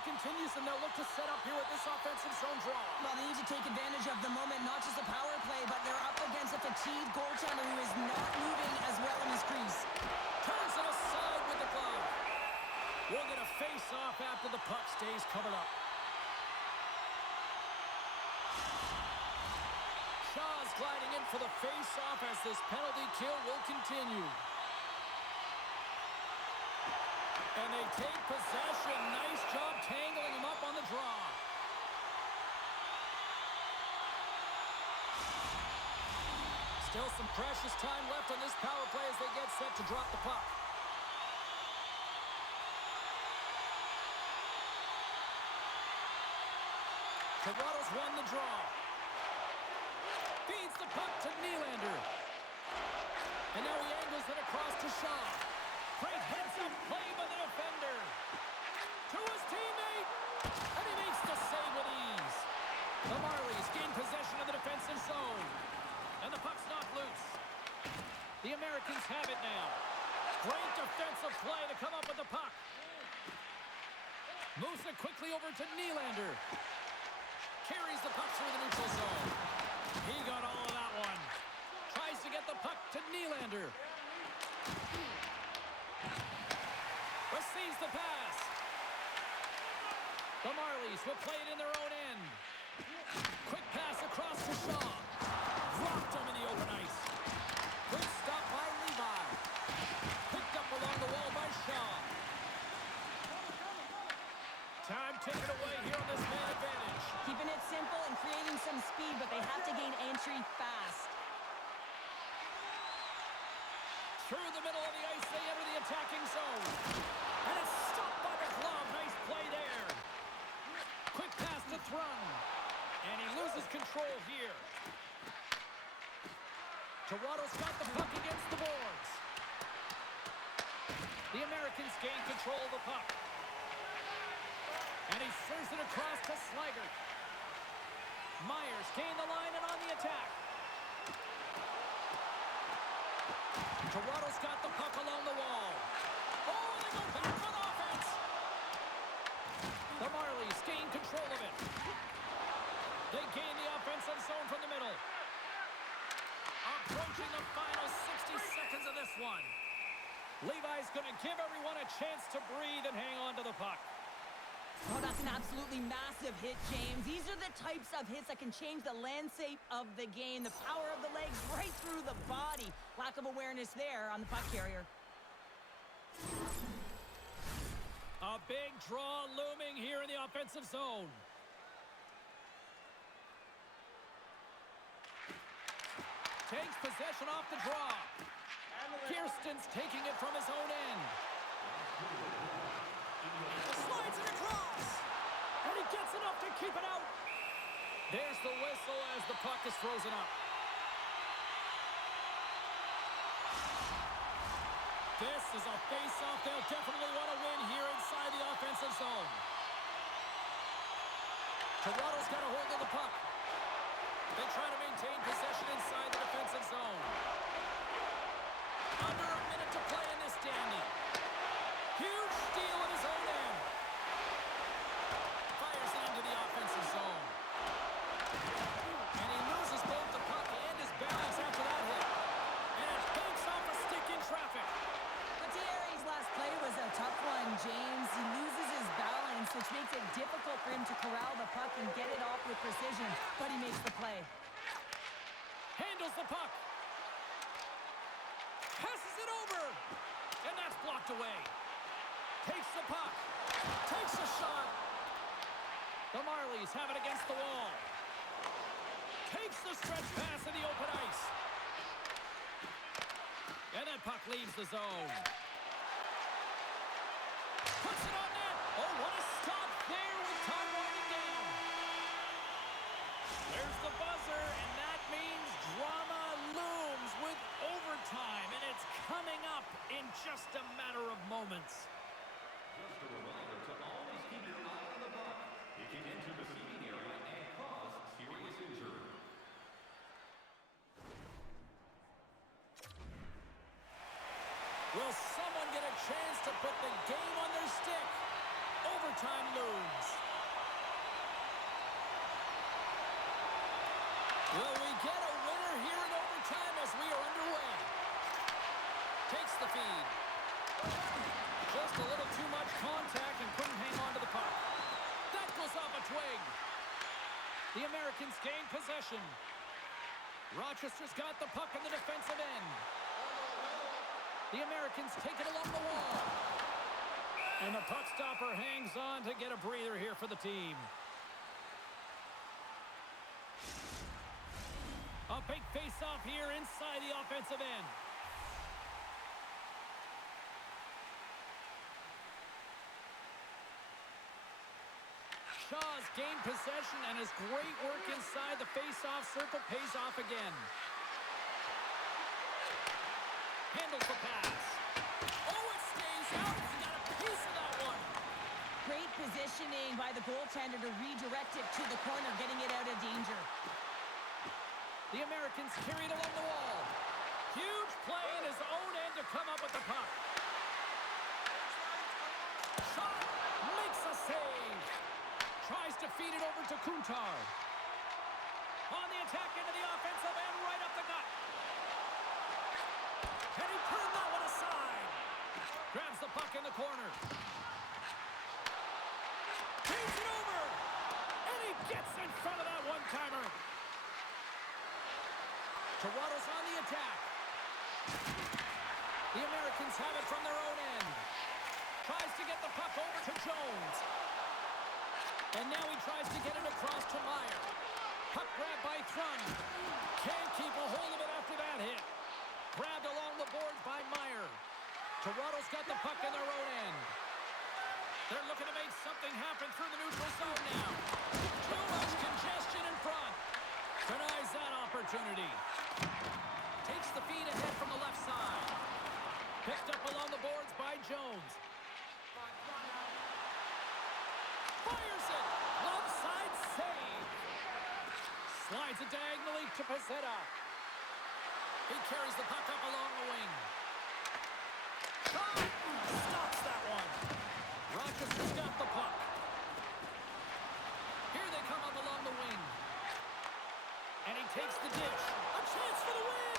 Continues, and they'll look to set up here with this offensive zone draw. Well, they need to take advantage of the moment, not just a power play, but they're up against a fatigued goaltender who is not moving as well in his crease. Turns it aside with the glove. We'll get a face-off after the puck stays covered up. Shaw's gliding in for the face-off as this penalty kill will continue. And they take possession. Nice job tangling him up on the draw. Still some precious time left on this power play as they get set to drop the puck. Toronto's won the draw. Feeds the puck to Nylander. And now he angles it across to Shaw. Great heads-up play by the defender. To his teammate. And he makes the save with ease. The Marlies gain possession of the defensive zone. And the puck's knocked loose. The Americans have it now. Great defensive play to come up with the puck. Moves it quickly over to Nylander. Carries the puck through the neutral zone. He got all of that one. Tries to get the puck to Nylander. Receives the pass. The Marlies will play it in their own end. Quick pass across to Shaw. Dropped him in the open ice. Good stop by Levi. Picked up along the wall by Shaw. Time taken away here on this man advantage. Keeping it simple and creating some speed, but they have to gain entry fast. Through the middle of the ice, they enter the attacking zone. And it's stopped by the glove. Nice play there. Quick pass to Thrun. And he loses control here. Toronto's got the puck against the boards. The Americans gain control of the puck. And he serves it across to Slaggert. Myers gained the line and on the attack. Toronto's got the puck along the wall. Oh, they go back with offense. The Marlies gain control of it. They gain the offensive zone from the middle. Approaching the final 60 seconds of this one. Levi's going to give everyone a chance to breathe and hang on to the puck. Oh, that's an absolutely massive hit, James. These are the types of hits that can change the landscape of the game. The power of the legs right through the body. Lack of awareness there on the puck carrier. A big draw looming here in the offensive zone. Takes possession off the draw. Kirsten's taking it from his own end. Slides it across. And he gets enough to keep it out. There's the whistle as the puck is frozen up. This is a face-off they'll definitely want to win here inside the offensive zone. Toronto's got a hold of the puck. They try to maintain possession inside the defensive zone. Under a minute to play in this dandy. Huge steal at his own end. Fires it into the offensive zone. And he loses both the puck and his balance after that hit. And it banks off a stick in traffic. Thierry's last play was a tough one, James. He loses his balance, which makes it difficult for him to corral the puck and get it off with precision. But he makes the play. Hand Handles the puck. Passes it over. And that's blocked away. Takes the puck. Takes a shot. The Marlies have it against the wall. Takes the stretch pass in the open ice. And that puck leaves the zone. Puts it on net. Oh, what a stop there with time winding down. There's the buzzer, and that means drama looms with overtime, and it's coming up in just a matter of moments. Just a reminder to always keep your eye on the puck. It can enter the seating area and cause serious injury. Will someone get a chance to put the game on their stick? Overtime looms. Will we get a winner here in overtime as we are underway? Takes the feed. Just a little too much contact and couldn't hang on to the puck. That goes off a twig. The Americans gain possession. Rochester's got the puck in the defensive end. The Americans take it along the wall. And the puck stopper hangs on to get a breather here for the team. A big face-off here inside the offensive end. Shaw's gained possession, and his great work inside the face-off circle pays off again. Handles the pass. Oh, it stays out. He got a piece of that one. Great positioning by the goaltender to redirect it to the corner, getting it out of danger. The Americans carry it along the wall. Huge play in his own end to come up with the puck. Shot. Makes a save. Tries to feed it over to Kuntar. On the attack into the offensive end, right up the gut. And he turned that one aside. Grabs the puck in the corner. Takes it over. And he gets in front of that one-timer. Toronto's on the attack. The Americans have it from their own end. Tries to get the puck over to Jones. And now he tries to get it across to Meyer. Puck grabbed by Thrun. Can't keep a hold of it after that hit. Grabbed along the boards by Meyer. Toronto's got the puck in their own end. They're looking to make something happen through the neutral zone now. Too much congestion in front. Denies that opportunity. Takes the feed ahead from the left side. Picked up along the boards by Jones. Fires it. Left side save. Slides it diagonally to Pezzetta. He carries the puck up along the wing. Shot! Stops that one. Rochester's got the puck. Here they come up along the wing. And he takes the dish. A chance for the win!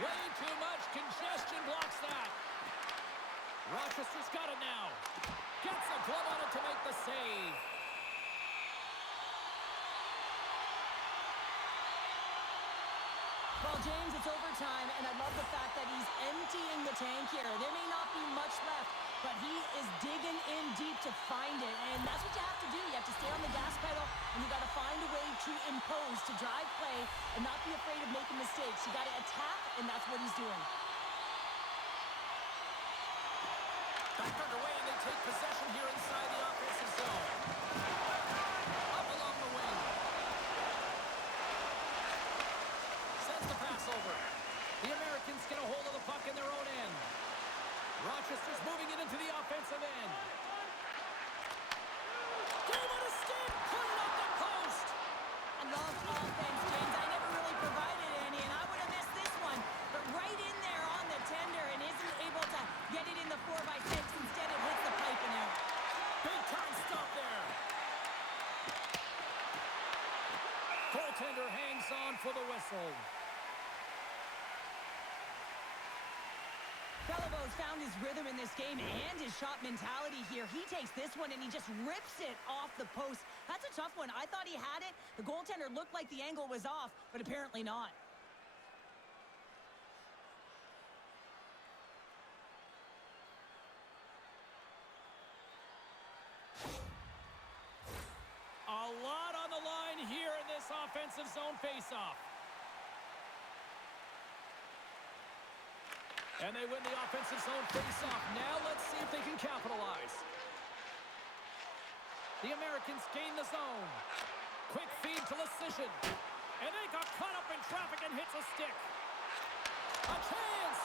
Way too much congestion blocks that. Rochester's got it now. Gets a glove on it to make the save. Well, James, it's overtime, and I love the fact that he's emptying the tank here. There may not be much left, but he is digging in deep to find it, and that's what you have to do. You have to stay on the gas pedal, and you got to find a way to impose, to drive play, and not be afraid of making mistakes. You got to attack, and that's what he's doing. Back underway, and they take possession here inside the offensive zone. Up along the wing. Sends the pass over. The Americans get a hold of the puck in their own end. Rochester's moving it into the offensive end. Game on a stick! Put it up the post! I love offense, James. I never really provided any, and I would have missed this one. But right in there on the tender and isn't able to get it in the 4x6. Instead, it hits the pipe and out. Big time stop there. Goaltender hangs on for the whistle. Belivo's found his rhythm in this game and his shot mentality here. He takes this one and he just rips it off the post. That's a tough one. I thought he had it. The goaltender looked like the angle was off, but apparently not. offensive zone faceoff. And they win the offensive zone faceoff. Now let's see if they can capitalize. The Americans gain the zone. Quick feed to Lecision. And they got caught up in traffic and hits a stick. A chance!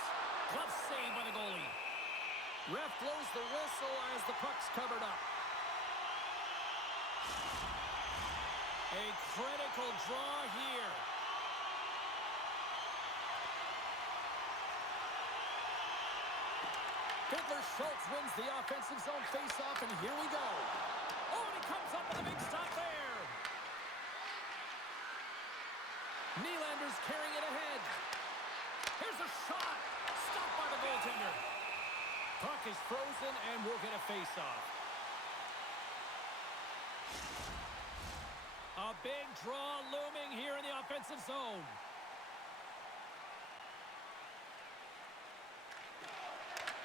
Glove save by the goalie. Ref blows the whistle as the puck's covered up. A critical draw here. Fiddler Schultz wins the offensive zone faceoff, and here we go. Oh, and he comes up with a big stop there. Nylander's carrying it ahead. Here's a shot. Stopped by the goaltender. Puck is frozen, and we'll get a faceoff. A big draw looming here in the offensive zone.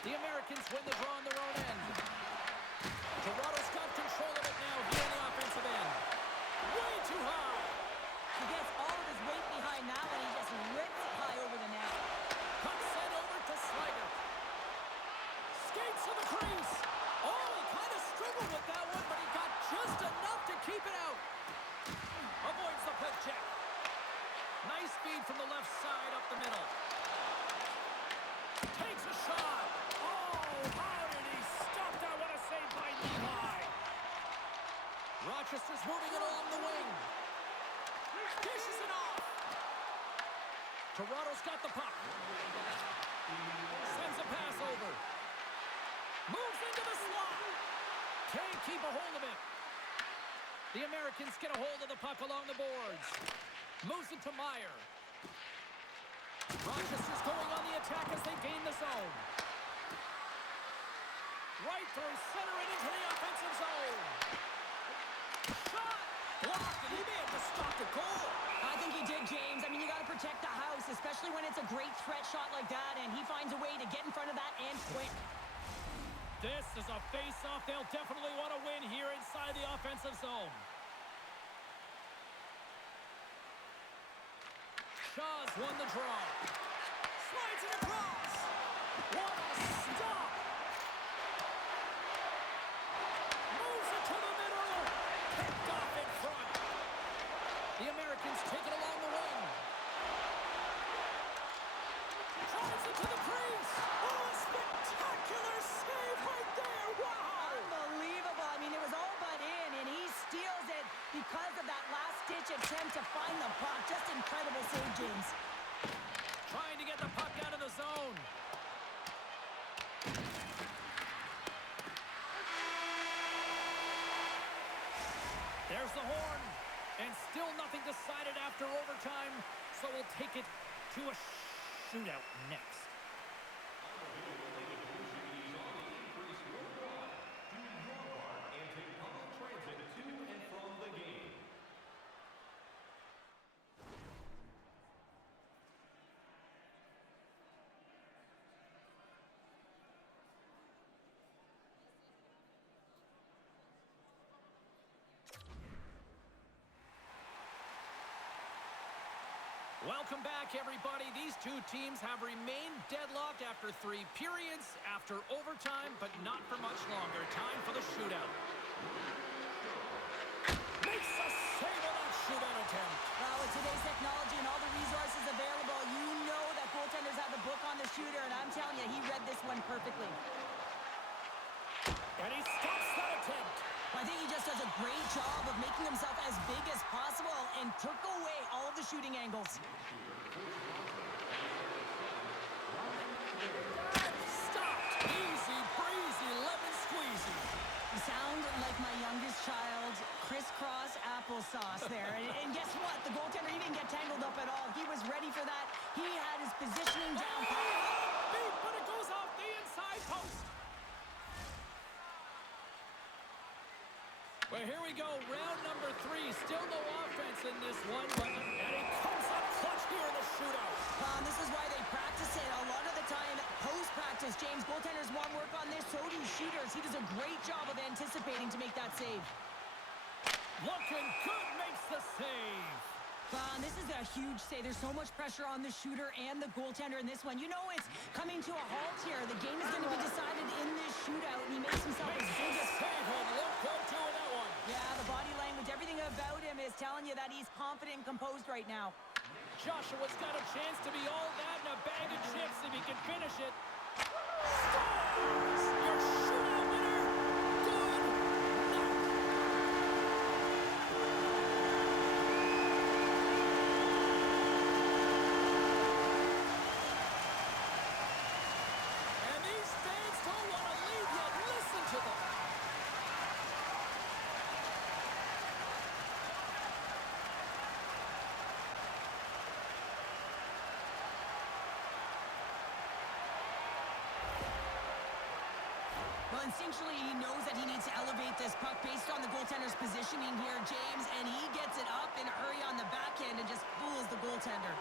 The Americans win the draw on their own end. Toronto's got control of it now here in the offensive end. Way too high. He gets all of his weight behind that one. He just rips it high over the net. Puck sent over to Sliger. Skates to the crease. Oh, he kind of struggled with that one, but he got just enough to keep it out. Avoids the poke check. Nice feed from the left side up the middle. Takes a shot. How did he stop that? What a save by Levi. Rochester's moving it along the wing. Dishes it off. Toronto's got the puck. Sends a pass over. Moves into the slot. Can't keep a hold of it. The Americans get a hold of the puck along the boards. Moves it to Meyer. Rochester's going on the attack as they gain the zone. Right through center and into the offensive zone. Shot! Blocked, and he may have just stopped a goal. I think he did, James. I mean, you got to protect the house, especially when it's a great threat shot like that, and he finds a way to get in front of that and quick. This is a face-off they'll definitely want to win here inside the offensive zone. Shaw's won the draw. Slides it across. What a stop! Moves it to the middle. Picked off in front. The Americans take it along the wing. Drives it to the crease. Oh, a spectacular save right there. Wow! Unbelievable. I mean, it was all but in, and he steals it because of that last-ditch attempt to find the puck. Just incredible save, James. Trying to get the puck out of the zone. There's the horn. And still nothing decided after overtime. So we'll take it to a shootout next. Welcome back, everybody. These two teams have remained deadlocked after 3 periods, after overtime, but not for much longer. Time for the shootout. Makes a save on that shootout attempt. Well, with today's technology and all the resources available, you know that goaltenders have the book on the shooter, and I'm telling you, he read this one perfectly. And he stops that attempt. I think he just does a great job of making himself as big as possible and took away all of the shooting angles. Stopped. Easy breezy, lemon squeezy. You sound like my youngest child, crisscross applesauce there. And guess what? The goaltender, he didn't get tangled up at all. He was ready for that. He had his positioning down. Beat, but it goes off the inside post. Well, here we go. Round number 3. Still no offense in this one, and he comes up clutch here in the shootout. This is why they practice it. A lot of the time, post-practice, James, goaltenders want work on this. So do shooters. He does a great job of anticipating to make that save. Looking good, makes the save. Well, and this is a huge save. There's so much pressure on the shooter and the goaltender in this one. You know it's coming to a halt here. The game is going to be decided in this shootout, and he makes himself his biggest... Save and look good too in that one. Yeah, the body language, everything about him is telling you that he's confident and composed right now. Joshua's got a chance to be all that and a bag of chips if he can finish it. Scores! Your shootout winner, good night. And these fans don't want to leave yet. Listen to them. Well, instinctually, he knows that he needs to elevate this puck based on the goaltender's positioning here, James, and he gets it up in a hurry on the backhand and just fools the goaltender.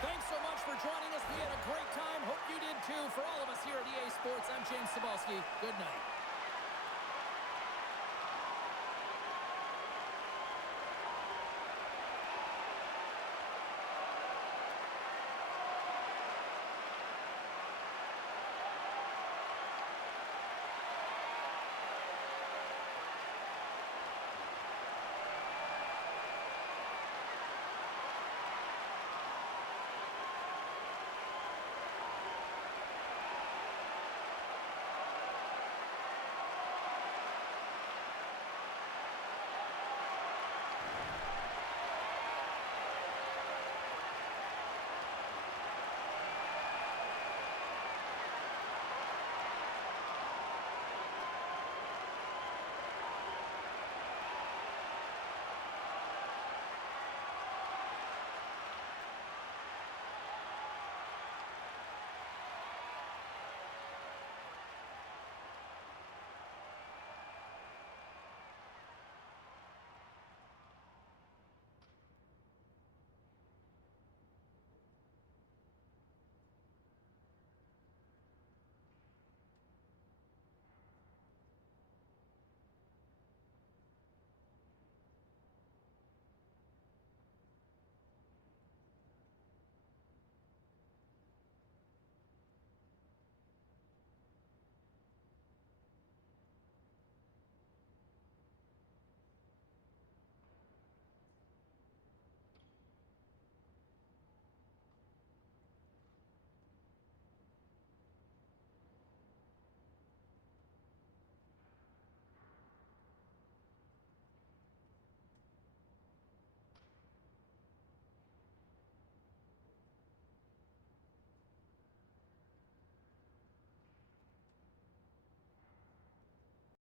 Thanks so much for joining us. We had a great time. Hope you did too. For all of us here at EA Sports, I'm James Cebulski. Good night.